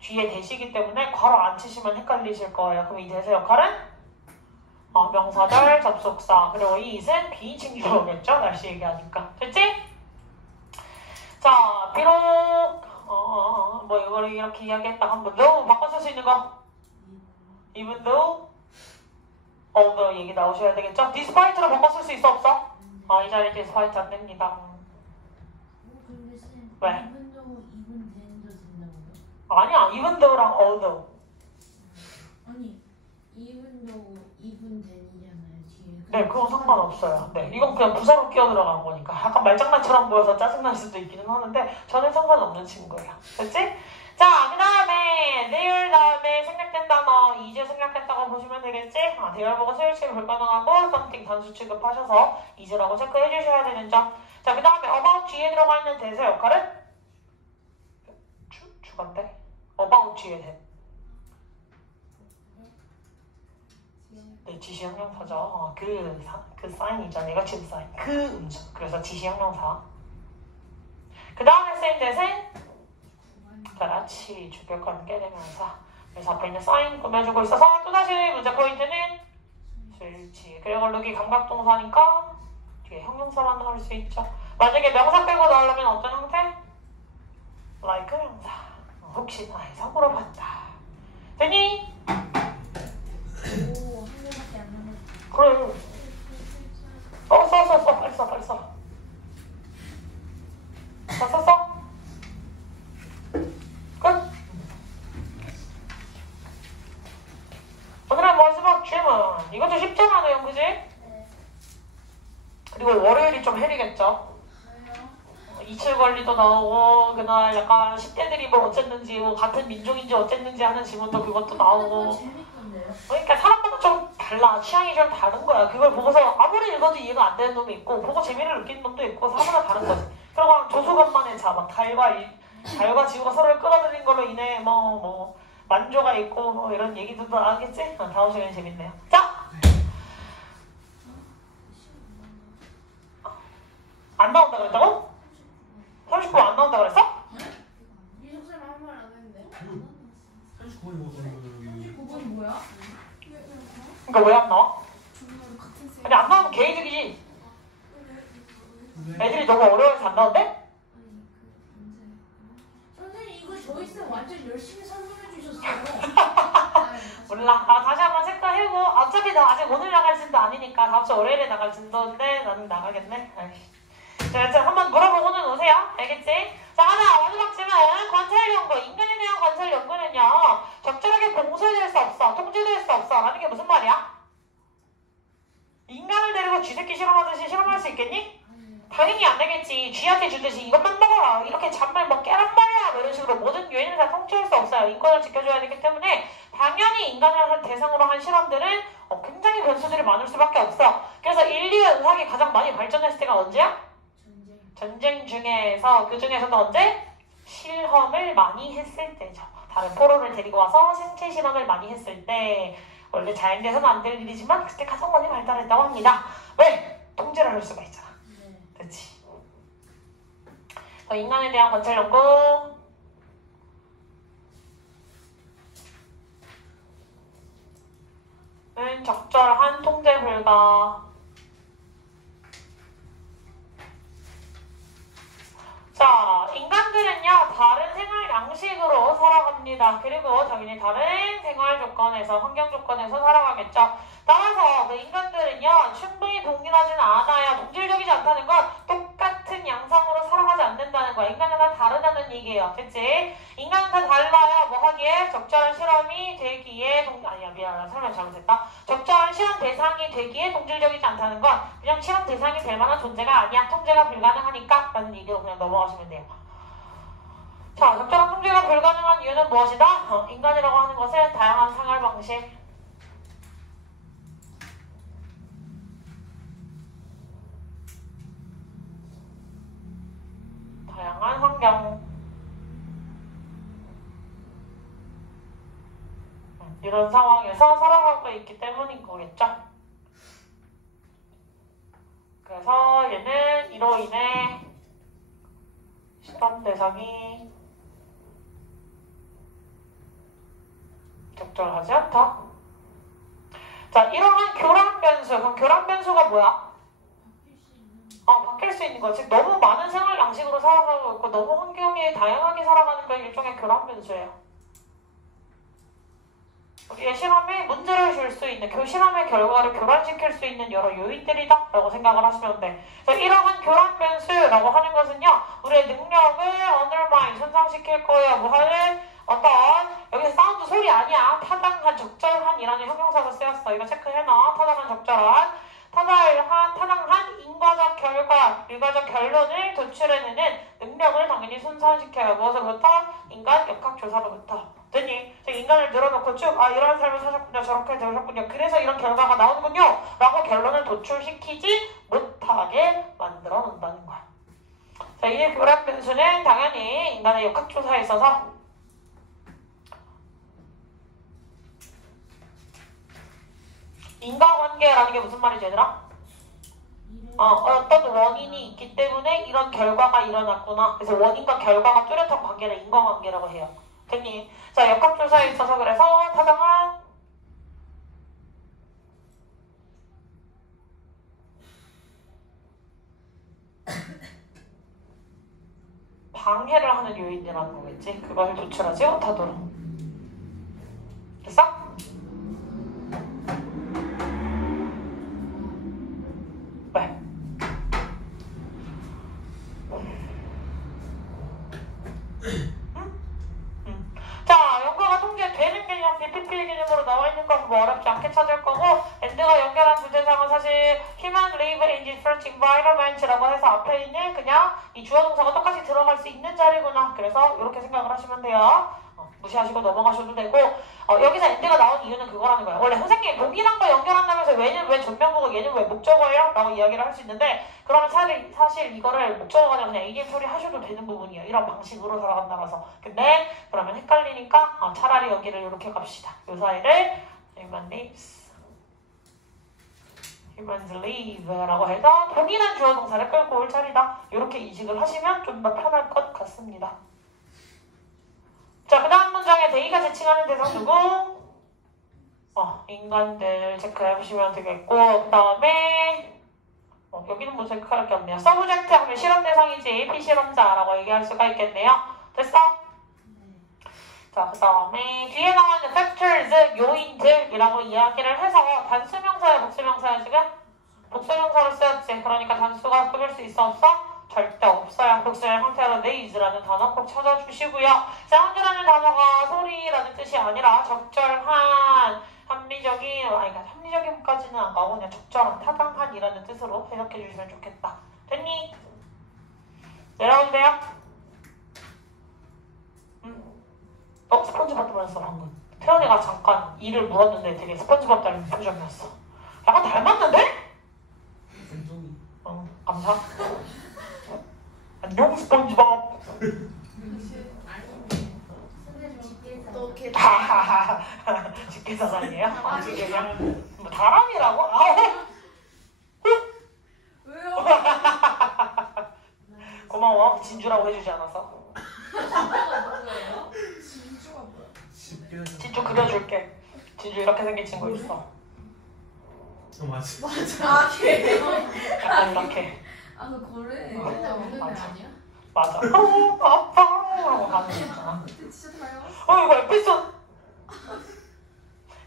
뒤에 대시기 때문에 괄호 안 치시면 헷갈리실 거예요. 그럼 이 대세 역할은 명사절, 접속사, 그리고 이 it은 비인칭 주어겠죠? 날씨 얘기하니까. 됐지? 자, 비록 뭐 이걸 이렇게 이야기했다 한번 though 바꿔 쓸 수 있는 거 even though although 얘기 나오셔야 되겠죠? despite로 바꿔 쓸 수 있어 없어? 이 자리에 despite 안 됩니다. 근데 쌤 왜? 이분도 이분 된도 된다고요? 아니야, even though랑 although. 아니 이분도 이분 된이잖아요 뒤에. 네, 그건 상관없어요. 네, 이건 그냥 부사로 끼어 들어간 거니까 약간 말장난처럼 보여서 짜증날 수도 있기는 하는데 전혀 상관없는 친구예요. 됐지? 자, 그 다음에 their 다음에 생략된 단어 이제 생략했다고 보시면 되겠지? their 보고 수일치가 불가능하고 something 단수 취급하셔서 이제라고 체크해 주셔야 되는 점. 자, 그 다음에 about 뒤에 들어가 있는 대세 역할은 주간대? about 뒤에 된. 네, 지시형용사죠. 그 사인이죠. 네거티브 사인. 그 음수. 그래서 지시형용사. 그 다음에 쓰인 대신 그렇지. 주격관계 대명사. 그래서 앞에 있는 사인 꾸며주고 있어서 또다시 문제 포인트는 수일치. 그리고 룩이 감각동사니까 뒤에 형용사만 나올 수 있죠. 만약에 명사 빼고 나오려면 어떤 형태? like 명사. 혹시나 해서 물어봤다. 되니? 오, 한 개밖에 안 남았어. 그래. 써. 빨리 써. 다 썼어? 끝. 오늘의 마지막 질문. 이것도 쉽잖아요, 그지? 네. 그리고 월요일이 좀 헬이겠죠? 이칠 관리도 나오고 그날 약간 10대들이 뭐 어쨌는지 뭐 같은 민족인지 어쨌는지 하는 질문도 그것도 나오고 재밌던데요? 그러니까 사람마다 좀 달라. 취향이 좀 다른 거야. 그걸 보고서 아무리 읽어도 이해가 안 되는 놈이 있고 보고 재미를 느끼는 놈도 있고 사람마다 다른 거지. 그리고 조수간만의 자, 막 달과 지구가 서로를 끌어들인 걸로 인해 뭐 만조가 있고 뭐 이런 얘기들도 나겠지? 다음 시간에 재밌네요. 자! 안 나온다 그랬다고? 39분 안 나온다 그랬어? 이숙쌤 아무 말 안 했는데. 39번이 먹었는데 9번 뭐야? 그러니까 왜 안 나와? 아니 안 나오면 개이득이지. 애들이 너무 어려워서 안 나온대? 선생님 이거 저희 쌤 완전 열심히 설명해 주셨어요. 몰라. 다시 한번 체크해보고 어차피 나 아직 오늘 나갈 진도 아니니까 다음 주 월요일에 나갈 진도인데 나는 나가겠네. 아이씨. 자, 한번 물어보고는 오세요. 알겠지? 자, 하나 마지막 질문. 관찰 연구. 인간에 대한 관찰 연구는요. 적절하게 봉쇄될 수 없어. 통제될 수 없어. 라는 게 무슨 말이야? 인간을 데리고 쥐새끼 실험하듯이 실험할 수 있겠니? 당연히 안 되겠지. 쥐한테 주듯이 이것만 먹어라. 이렇게 잔말 뭐 깨란 말이야. 뭐 이런 식으로 모든 요인을 다 통제할 수 없어요. 인권을 지켜줘야 되기 때문에 당연히 인간을 대상으로 한 실험들은 굉장히 변수들이 많을 수밖에 없어. 그래서 인류의 의학이 가장 많이 발전했을 때가 언제야? 전쟁 중에서 그 중에서도 언제? 실험을 많이 했을 때죠. 다른 포로를 데리고 와서 생체 실험을 많이 했을 때 원래 자연계에서는 안 될 일이지만 그때 가장 많이 발달했다고 합니다. 왜? 통제를 할 수가 있잖아. 그렇지. 인간에 대한 관찰 연구는 적절한 통제 불가. 자, 인간들은요, 다른 생활 양식으로 살아갑니다. 그리고 당연히 다른 생활 조건에서, 환경 조건에서 살아가겠죠. 따라서 그 인간들은요, 충분히 동일하지는 않아요. 동질적이지 않다는 건 똑같은 양상으로 살아가지 않는다는 거야. 인간은 다 다르다는 얘기예요. 됐지? 인간은 다 달라요. 뭐 하기에? 적절한 실험이 되기에, 미안하다. 설명 잘못했다. 적절한 실험 대상이 되기에 동질적이지 않다는 건 그냥 실험 대상이 될 만한 존재가 아니야. 통제가 불가능하니까 라는 얘기로 그냥 넘어가시면 돼요. 자, 적절한 통제가 불가능한 이유는 무엇이다? 인간이라고 하는 것은 다양한 생활 방식, 환경. 이런 상황에서 살아가고 있기 때문인 거겠죠. 그래서 얘는 이로 인해 실험 대상이 적절하지 않다. 자, 이러한 교란 변수. 그럼 교란 변수가 뭐야? 바뀔 수 있는 거. 즉 너무 많은 생활 양식으로 살아가고 있고 너무 환경이 다양하게 살아가는 게 일종의 교란 변수예요. 우리의 실험에 문제를 줄 수 있는, 실험의 결과를 교란시킬 수 있는 여러 요인들이다 라고 생각을 하시면 돼. 그래서 이러한 교란 변수라고 하는 것은요, 우리의 능력을 undermine, 손상시킬 거예요. 뭐 하는 어떤, 여기서 사운드 소리 아니야. 타당한, 적절한 이라는 형용사가 쓰였어. 이거 체크해놔. 타당한, 적절한. 타당한 인과적 결과, 일과적 결론을 도출해내는 능력을 당연히 손상시켜요. 무엇으로부터? 인간 역학조사로부터. 됐니? 인간을 늘어놓고 쭉 이런 삶을 사셨군요. 저렇게 되셨군요. 그래서 이런 결과가 나오는군요. 라고 결론을 도출시키지 못하게 만들어 놓는다는 거야. 자, 이 교란 변수는 당연히 인간의 역학조사에 있어서 인과관계라는 게 무슨 말이지 얘들아? 어떤 원인이 있기 때문에 이런 결과가 일어났구나. 그래서 원인과 결과가 뚜렷한 관계를 인과관계라고 해요. 됐니? 자, 역학조사에 있어서 그래서 타당한 방해를 하는 요인이라는 거겠지. 그걸 도출하지 못하도록. 됐어? 왜? 자, 연구가 통제되는 개념, PPP 개념으로 나와 있는 건 뭐 어렵지 않게 찾을 거고, 엔드가 연결한 두 대상은 사실 Human live in different environments라고 해서 앞에 있는 그냥 이 주어 동사가 똑같이 들어갈 수 있는 자리구나. 그래서 이렇게 생각을 하시면 돼요. 무시하시고 넘어가셔도 되고, 여기서 엔드가 나온 이유는 그거라는 거야. 원래 선생님 동일한 거 연결한다면서 얘는 왜 전명구고 얘는 왜 목적어예요? 라고 이야기를 할 수 있는데, 그러면 사실 이거를 목적어가 아니라 그냥 ADM 처리 하셔도 되는 부분이에요. 이런 방식으로 살아간다라서. 근데 그러면 헷갈리니까 차라리 여기를 이렇게 갑시다. 요 사이를 human lives, humans live라고 해서 동일한 주어 동사를 끌고 올 자리다. 이렇게 인식을 하시면 좀 더 편할 것 같습니다. 자, 그 다음 문장에 대의가 지칭하는 대상 누구? 인간들 체크해보시면 되겠고, 그 다음에 여기는 뭐 체크할 게 없네요. 서브젝트 하면 실험 대상이지 피실험자라고 얘기할 수가 있겠네요. 됐어? 자, 그 다음에 뒤에 나오는 factors, 요인들이라고 이야기를 해서 단수명사야, 복수명사야 지금? 복수명사로 쓰였지. 그러니까 단수가 꾸밀 수 있어, 없어? 절대 없어요. 복수의 형태로 they's라는 단어 꼭 찾아주시고요. 사운드라는 단어가 소리라는 뜻이 아니라 적절한, 합리적인, 그러니까 합리적인까지는 안 가고 그냥 적절한, 타당한이라는 뜻으로 해석해 주시면 좋겠다. 됐니? 내려오세요. 스펀지밥 닮았어 방금. 태연이가 잠깐 이를 물었는데 되게 스펀지밥 닮은 표정이었어. 약간 닮았는데? 감사. 안녕 스펀지밥. 집게사상이에요? 뭐 다람이라고? 왜요? 고마워. 진주라고 해주지 않아서. 진주가 뭐야? 진주 그려줄게. 진주 이렇게 생긴 친구 있어. 맞아. 아, 걔. 약간 이렇게. 그 고래. 맨날 웃는 애 맞아. 아니야? 맞아. 아빠 하고 가는 거 있잖아. 근데 진짜 닮았어.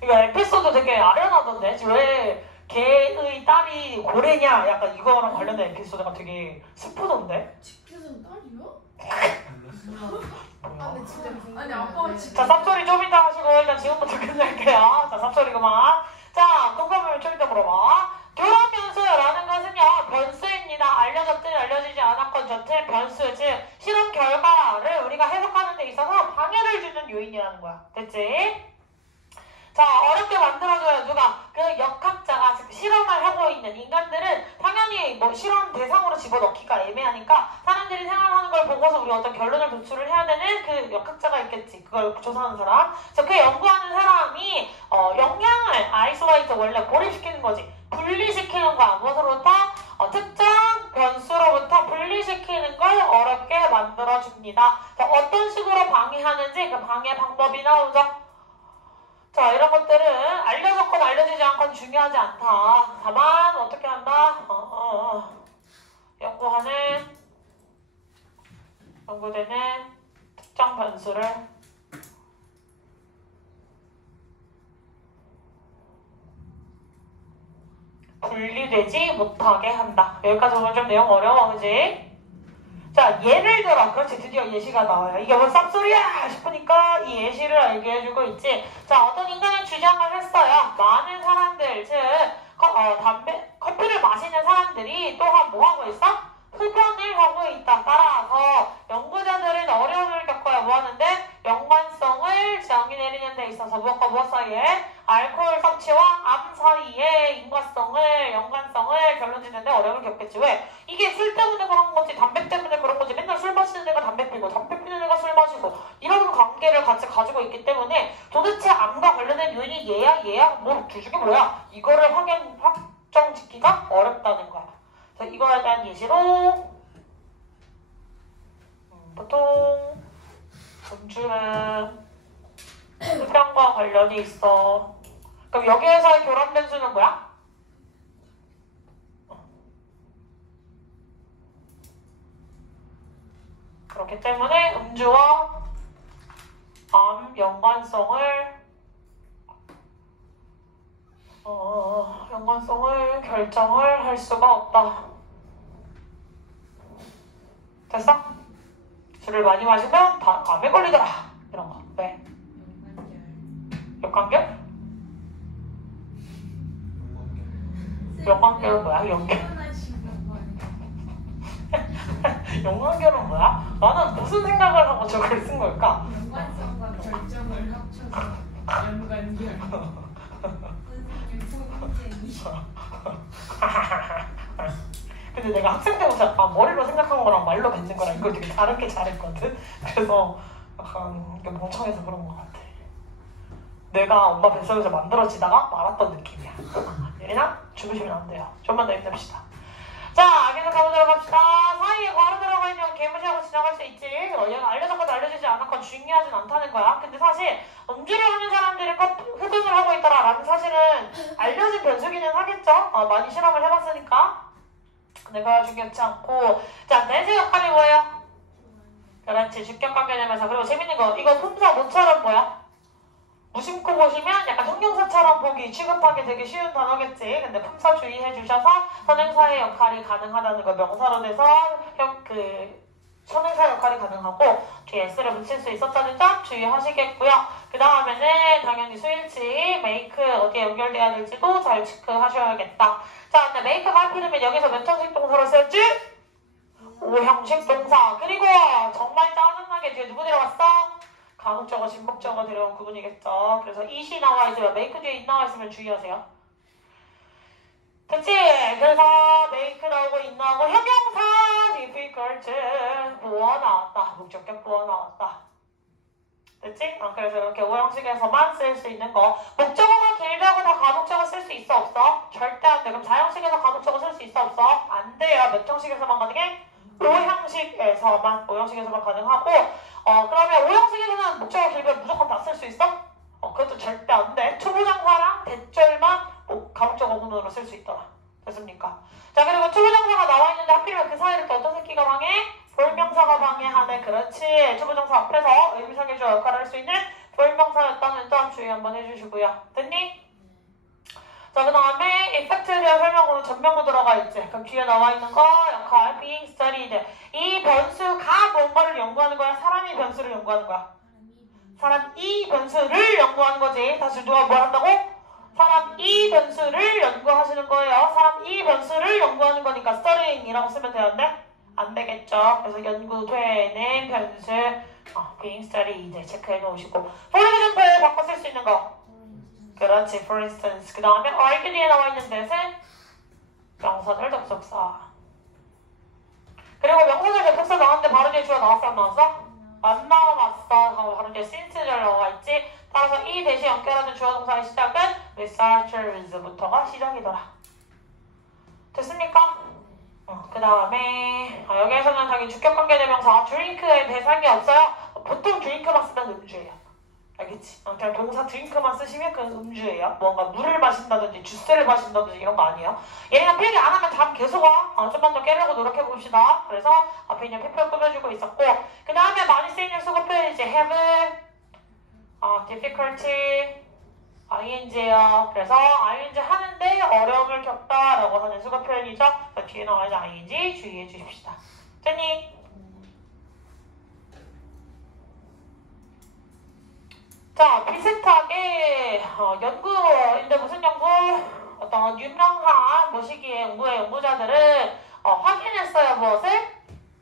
이거 에피소드 되게 아련하던데. 왜 걔의 딸이 고래냐? 약간 이거랑 관련된 에피소드가 되게 슬프던데. 집게선 딸이요? 뭐야? 진짜 아니 아빠가 자, 쌉소리 좀 이따 하시고 일단 지금부터 끝낼게요. 자, 쌉소리 그만. 자, 궁금하면 좀 이따 물어봐. 교란 변수라는 것은요, 변수입니다. 알려졌든 알려지지 않았건 저튼 변수, 즉 실험 결과를 우리가 해석하는 데 있어서 방해를 주는 요인이라는 거야. 됐지? 자, 어렵게 만들어줘요. 누가? 그 역학자가, 즉 실험을 하고 있는 인간들은 당연히 뭐 실험 대상으로 집어넣기가 애매하니까 사람들이 생활하는 걸 보고서 우리 어떤 결론을 도출을 해야 되는 그 역학자가 있겠지. 그걸 조사하는 사람. 그래서 그 연구하는 사람이 영향을 아이솔레이트 원래 고립시키는 거지. 분리시키는 거야. 무엇으로부터? 특정 변수로부터 분리시키는 걸 어렵게 만들어줍니다. 어떤 식으로 방해하는지 그 방해 방법이 나오죠. 자, 이런 것들은 알려졌건 알려지지 않건 중요하지 않다. 다만 어떻게 한다? 연구되는 특정 변수를 분리되지 못하게 한다. 여기까지 오늘 좀 내용 어려워, 그지? 자, 예를 들어, 그렇지, 드디어 예시가 나와요. 이게 뭐 쌉소리야 싶으니까 이 예시를 알게 해주고 있지. 자, 어떤 인간이 주장을 했어요. 많은 사람들, 즉 커피를 마시는 사람들이 또한 뭐 하고 있어? 흡연을 하고 있다. 따라서 연구자들은 어려움을 겪어야 뭐 하는데? 연관성을 정의 내리는 데 있어서 무엇과 무엇 사이에? 알코올 섭취와 암 사이에 연관성을 결론 짓는데 어려움을 겪겠지. 왜? 이게 술 때문에 그런 거지, 담배 때문에 그런 거지. 맨날 술 마시는 애가 담배 피고, 담배 피는 애가 술 마시고, 이런 관계를 같이 가지고 있기 때문에 도대체 암과 관련된 요인이 얘야? 뭐, 둘 중에 뭐야? 이거를 확정 짓기가 어렵다는 거야. 그래서 이거에 대한 예시로, 보통, 음주는 흡연과 관련이 있어. 그럼 여기에서의 결합 변수는 뭐야? 그렇기 때문에 음주와 암 연관성을 결정을 할 수가 없다. 됐어? 술을 많이 마시면 다 암에 걸리더라. 이런 거. 왜? 역관계? 역관계는 뭐야? 연관계는 뭐야? 나는 무슨 생각을 하고 저걸 쓴 걸까? 연관성과 결정을 합쳐서 연관결. 선생님 소문쟁이. 근데 내가 학생 때부터 머리로 생각한 거랑 말로 뱉는 거랑 이걸 되게 다르게 잘했거든? 그래서 약간 이게 멍청해서 그런 것 같아. 내가 엄마 뱃속에서 만들어지다가 말았던 느낌이야. 얘나 죽으시면 안 돼요. 좀만 더 힘냅시다. 자, 계속 가보도록 합시다. 사이에 괄호 들어가 있는 개무시하고 지나갈 수 있지. 얘가 알려졌건 알려지지 않았건 중요하진 않다는 거야. 근데 사실 음주를 하는 사람들이 흡연을 하고 있다라는 사실은 알려진 변수기는 하겠죠. 많이 실험을 해봤으니까. 근데 그거 중요치 않고. 자, 내세 역할이 뭐예요? 그렇지, 주격관계되면서. 그리고 재밌는 거, 이거 품사 모처럼 뭐야? 무심코 보시면 약간 형용사처럼 보기 취급하기 되게 쉬운 단어겠지. 근데 품사 주의해 주셔서 선행사의 역할이 가능하다는 거 명사로 돼서 선행사 역할이 가능하고 뒤에 s를 붙일 수 있었다는 점 주의하시겠고요. 그 다음에는 당연히 수일치, make 어디에 연결돼야 될지도 잘 체크하셔야겠다. 자, 근데 make가 필요면 여기서 몇 형식 동사를 쓸지? 5형식 동사. 그리고 정말 짜증나게 뒤에 누구 들어갔어? 가급적어 진복적어 들어온 구분이겠죠. 그래서 it이 나와 있으면 make 뒤에 it 나와 있으면 주의하세요. 됐지? 그래서 make 나오고 it 나오고 형용사 difficult 보어 나왔다. 목적격 보어 나왔다. 됐지? 그래서 이렇게 5형식에서만 쓸 수 있는 거. 목적어가 길다고 다 가독적어 쓸 수 있어 없어? 절대 안 돼. 그럼 4형식에서 가독적어 쓸 수 있어 없어? 안 돼요. 몇 형식에서만 가능해? 5형식에서만 가능하고 그러면 5형식에서는 목적어 길면 무조건 다 쓸 수 있어? 그것도 절대 안 돼. 투부정사랑 대절만 가독적 어문으로 쓸 수 있더라. 됐습니까? 자, 그리고 투부정사가 나와 있는데 하필이면 그 사이를 또 어떤 새끼가 방해? 볼명사가 방해하네. 그렇지. 투부정사 앞에서 의미상해줘 역할을 할 수 있는 볼명사였다는 점 주의 한번 해주시고요. 됐니? 자, 그 다음에 effect에 대한 설명으로 전명구 들어가 있지. 그럼 뒤에 나와 있는 거 역할 being studied. 이 변수가 뭔가를 연구하는 거야? 사람이 변수를 연구하는 거야? 사람 이 변수를 연구하는 거지. 다시 누가 뭘 한다고? 사람 이 변수를 연구하시는 거예요. 사람 이 변수를 연구하는 거니까 studying이라고 쓰면 되는데 안 되겠죠. 그래서 연구되는 변수 being studied 체크해 놓으시고 for example 바꿔 쓸 수 있는 거. 그렇지, for instance. 그 다음에 argue 뒤에 나와 있는 데는 명사절 접속사. 동사 나왔는데 바로 뒤에 주어 나왔어 안 나왔어? 안 나왔어. 하고 바로 뒤에 since를 나와 있지. 따라서 이 대신 연결하는 주어 동사의 시작은 researchers부터가 시작이더라. 됐습니까? 그 다음에 여기에서는 자기 주격관계대명사 drink의 대상이 없어요. 보통 drink만 쓰면 음주예요. 알겠지? 그냥 동사 drink만 쓰시면 그건 음주예요. 뭔가 물을 마신다든지 주스를 마신다든지 이런 거 아니에요. 얘네가 필기 안 하면 잠 계속 와. 좀만 더 깨려고 노력해 봅시다. 그래서 앞에 있는 표표 꾸며주고 있었고, 그 다음에 많이 쓰이는 수거 표현이 이제 have, difficulty, ing예요. 그래서 ing 하는데 어려움을 겪다라고 하는 수거 표현이죠. 그래서 뒤에 나와 있는 ing 주의해 주십시다. 됐니? 자, 비슷하게 연구인데 무슨 연구? 어떤 유명한 모시기의 연구자들은 확인했어요. 무엇을?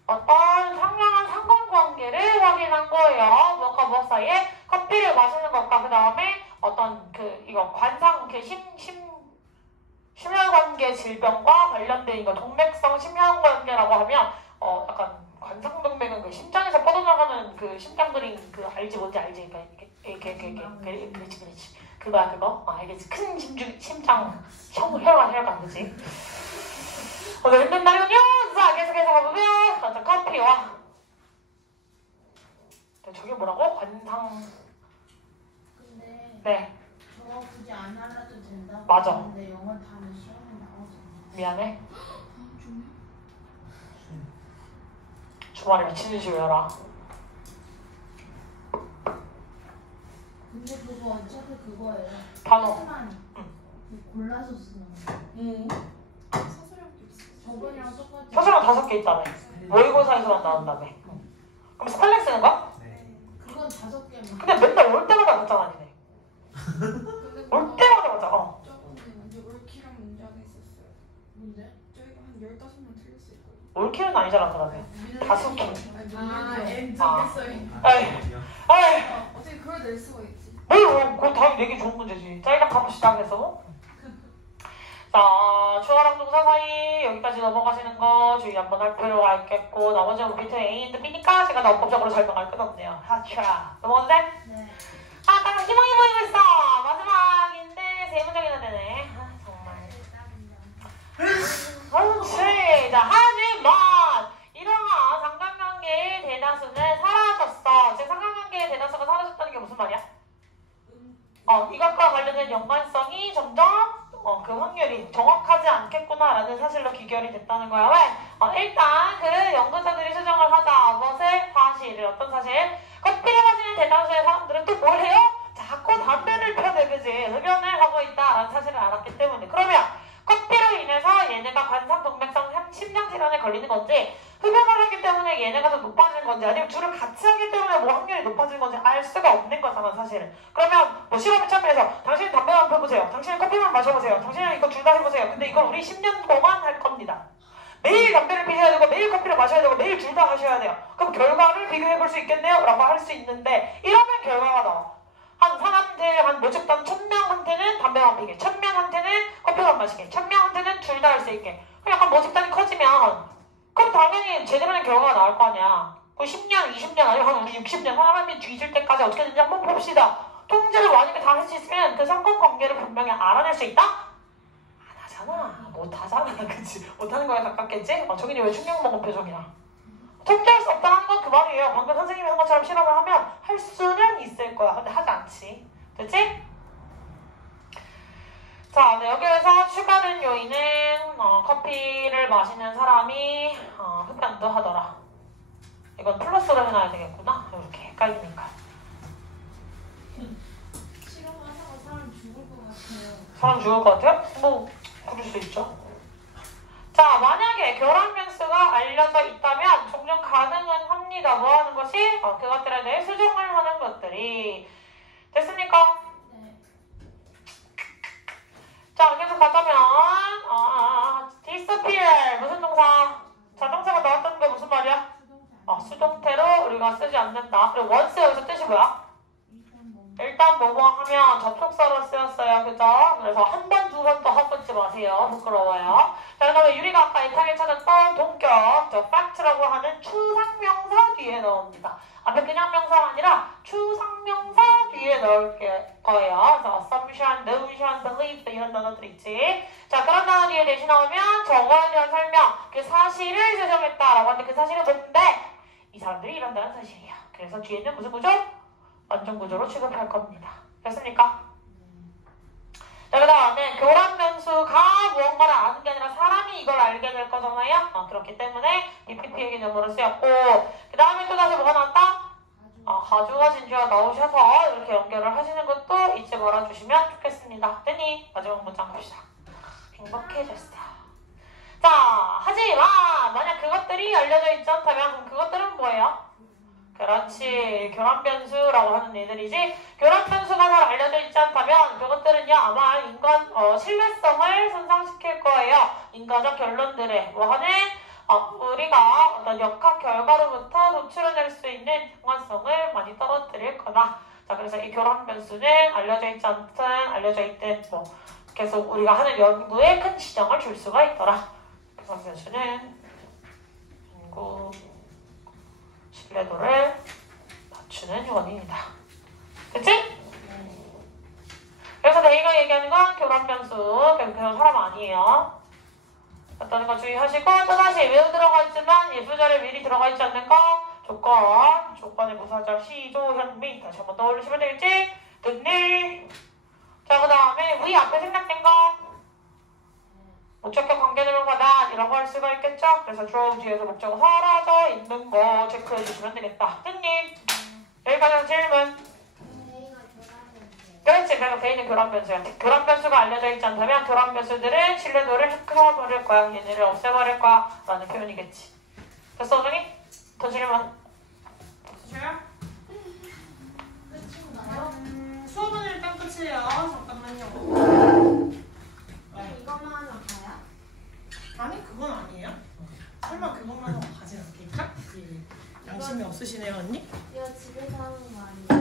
어떤 상당한 상관관계를 확인한 거예요. 무엇과 무엇 사이에? 커피를 마시는 것과 그 다음에 어떤 이거 관상 심혈관계 질병과 관련된 이거 동맥성 심혈관계라고 하면 약간 관상동맥은 그 심장에서 뻗어나가는 그 심장들이 알지 뭔지 알지? 그렇지 그거야 그거? 알겠지. 큰 심장 혈관 그치? 오늘 힘든다면요. 자 계속해서 가보면 자 커피와 저게 뭐라고? 관상 근데 네 저거 굳이 안 알아도 된다. 맞아. 근데 영어 다는 시험에 나오잖아. 미안해. 주말에 미친 듯이 외워라. 근데 그거 어차피 그거예요. 단어. 뜻만 골라서 쓰는 거. 저번이랑 똑같이. 표준어 5개 있다며. 모의고사에서만 나온다며. 그럼 스펠링 쓰는 거야? 네. 그건 5개만. 근데 맨날 올 때마다 맞잖아 니네. 올 때마다 맞아. 저번에 완전 올키랑 문제가 있었어요. 뭔데? 저희가 한 15명 틀렸을 거예요. 올킬은 아니잖아 그러면. 5개. N쪽에 써있는. 에이. 어떻게 그걸 낼 수가 있지? 그거 당연히 내기 좋은 문제지. 자 일단 가봅시다. 그래서 자 주어랑 동사 사이 여기까지 넘어가시는 거 주의 한번 할 필요가 있겠고, 나머지는 비트 A and B니까 제가 너무 법적으로 설명할 건 없네요. 하차. 넘어가도 돼? 네. 딱 희망이 보이고 있어. 마지막인데 3문장이나 되네. 정말. 그렇지. 자 하지만 이러한 상관관계의 대다수는 사라졌어. 즉 상관관계의 대다수가 사라졌다는 게 무슨 말이야? 이것과 관련된 연관성이 점점 그 확률이 정확하지 않겠구나라는 사실로 귀결이 됐다는 거야. 왜? 일단 그 연구자들이 수정을 하자. 무엇을? 사실을. 어떤 사실? 커피를 마시는 대다수의 사람들은 또 뭘 해요? 자꾸 담배를 펴대, 그지? 흡연을 하고 있다라는 사실을 알았기 때문에. 그러면 커피로 인해서 얘네가 관상동맥성 심장질환에 걸리는 건지, 흡연을 하기 때문에 얘네가 더 높아지는 건지, 아니면 둘을 같이 하기 때문에 뭐 확률이 높아지는 건지 알 수가 없는 거잖아 사실은. 그러면 뭐 실험을 참여해서 당신은 담배만 펴보세요, 당신은 커피만 마셔보세요, 당신은 이거 둘 다 해보세요. 근데 이걸 우리 10년 동안 할 겁니다. 매일 담배를 피셔야 되고 매일 커피를 마셔야 되고 매일 둘 다 하셔야 돼요. 그럼 결과를 비교해볼 수 있겠네요? 라고 할 수 있는데, 이러면 결과가 나와. 한 사람들 한 모집단 1000명한테는 담배만 피게, 1000명한테는 커피만 마시게, 1000명한테는 둘 다 할 수 있게. 약간 모집단이 커지면 그럼 당연히 제대로 된 결과가 나올 거 아니야. 10년, 20년, 아니면 한 우리 60년 사람이 뒤질 때까지 어떻게 되는지 한번 봅시다. 통제를 만약에 다 할 수 있으면 그 상관관계를 분명히 알아낼 수 있다? 안 하잖아. 못 하잖아. 그치? 못하는 거에 가깝겠지? 정인이 왜 충격 먹은 표정이야? 통제할 수 없다는 건 그 말이에요. 방금 선생님이 한 것처럼 실험을 하면 할 수는 있을 거야. 근데 하지 않지. 됐지? 자, 네, 여기에서 추가된 요인은 커피를 마시는 사람이 흡연도 하더라. 이건 플러스로 해놔야 되겠구나. 이렇게 헷갈리니까. 실험하다가 사람 죽을 것 같아요. 사람 죽을 것 같아요? 뭐 그럴 수 있죠. 자, 만약에 결합 변수가 알려져 있다면 종종 가능은 합니다. 뭐 하는 것이? 그것들에 대해 수정을 하는 것들이. 됐습니까? 네. 자, 계속 가자면 disappear 무슨 동사? 자동차가 나왔다는 게 무슨 말이야? 수동태로 우리가 쓰지 않는다. 그리고 once 여기서 뜻이 뭐야? 일단 뭐뭐 하면 접속사로 쓰였어요. 그죠? 그래서 한 번, 두 번 더 하고 있지 마세요. 부끄러워요. 자, 그 다음에 유리가 아까 애타게 찾았던 동격 저 fact라고 하는 추상명사 뒤에 넣습니다. 앞에 그냥 명사가 아니라 추상명사 뒤에 넣을 거예요. 그래서 assumption, notion, belief 이런 단어들 있지. 자, 그런 단어 뒤에 대신 나오면 저거에 대한 설명, 그 사실을 제정했다라고 하는데 그 사실은 뭔데? 이 사람들이 이런다는 사실이야. 그래서 뒤에는 무슨 구조? 완전 구조로 취급할 겁니다. 됐습니까? 자, 그 다음에 교란 변수가 무언가를 아는 게 아니라 사람이 이걸 알게 될 거잖아요. 그렇기 때문에 DPP의 개념으로 쓰였고, 그 다음에 또 다시 뭐가 나왔다? 가주가 진주가 나오셔서 이렇게 연결을 하시는 것도 잊지 말아주시면 좋겠습니다. 됐니? 마지막 문장 갑시다. 행복해졌어. 자, 하지만 만약 그것들이 알려져 있지 않다면 그럼 그것들은 뭐예요? 그렇지, 교란 변수라고 하는 애들이지. 교란 변수가 잘 알려져 있지 않다면 그것들은요 아마 인간 신뢰성을 손상시킬 거예요. 인과적 결론들에 뭐하는 우리가 어떤 역학 결과로부터 도출해낼 수 있는 정관성을 많이 떨어뜨릴 거다. 자, 그래서 이 교란 변수는 알려져 있지 않든 알려져 있든 뭐 계속 우리가 하는 연구에 큰 지장을 줄 수가 있더라. 교란 변수는 연구 신뢰도를 낮추는 원인이다. 그치? 그래서 내가 얘기하는 건 교란 변수, 그런 사람 아니에요. 어떤 거 주의하시고, 또다시 외우 들어가 있지만 예수절에 미리 들어가 있지 않는 거 조건의 부사절 시조, 현미 다시 한번 떠올리시면 되겠지? 됐니? 자, 그 다음에 우리 앞에 생략된 거 목적격 관계대명사다 이라고 할 수가 있겠죠? 그래서 주어 뒤에서 목적어 사라져 있는 거 체크해 주시면 되겠다. 됐니? 여기까지 질문. 그렇지, 그래서 개인의 교란 변수야. 교란 변수가 알려져 있지 않다면 교란 변수들은 신뢰도를 끊어버릴 거야. 얘네를 없애버릴 거야. 라는 표현이겠지. 됐어, 오정이? 더 질문. 주셔요? 끝인가요? 수업은 일단 끝이에요. 잠깐만요. 이것만 하면 가요? 아니, 그건 아니에요. 설마 그것만 하고 가진 않겠죠? 양심이 없으시네요, 언니? 이거 집에서 하는 거 아니에요?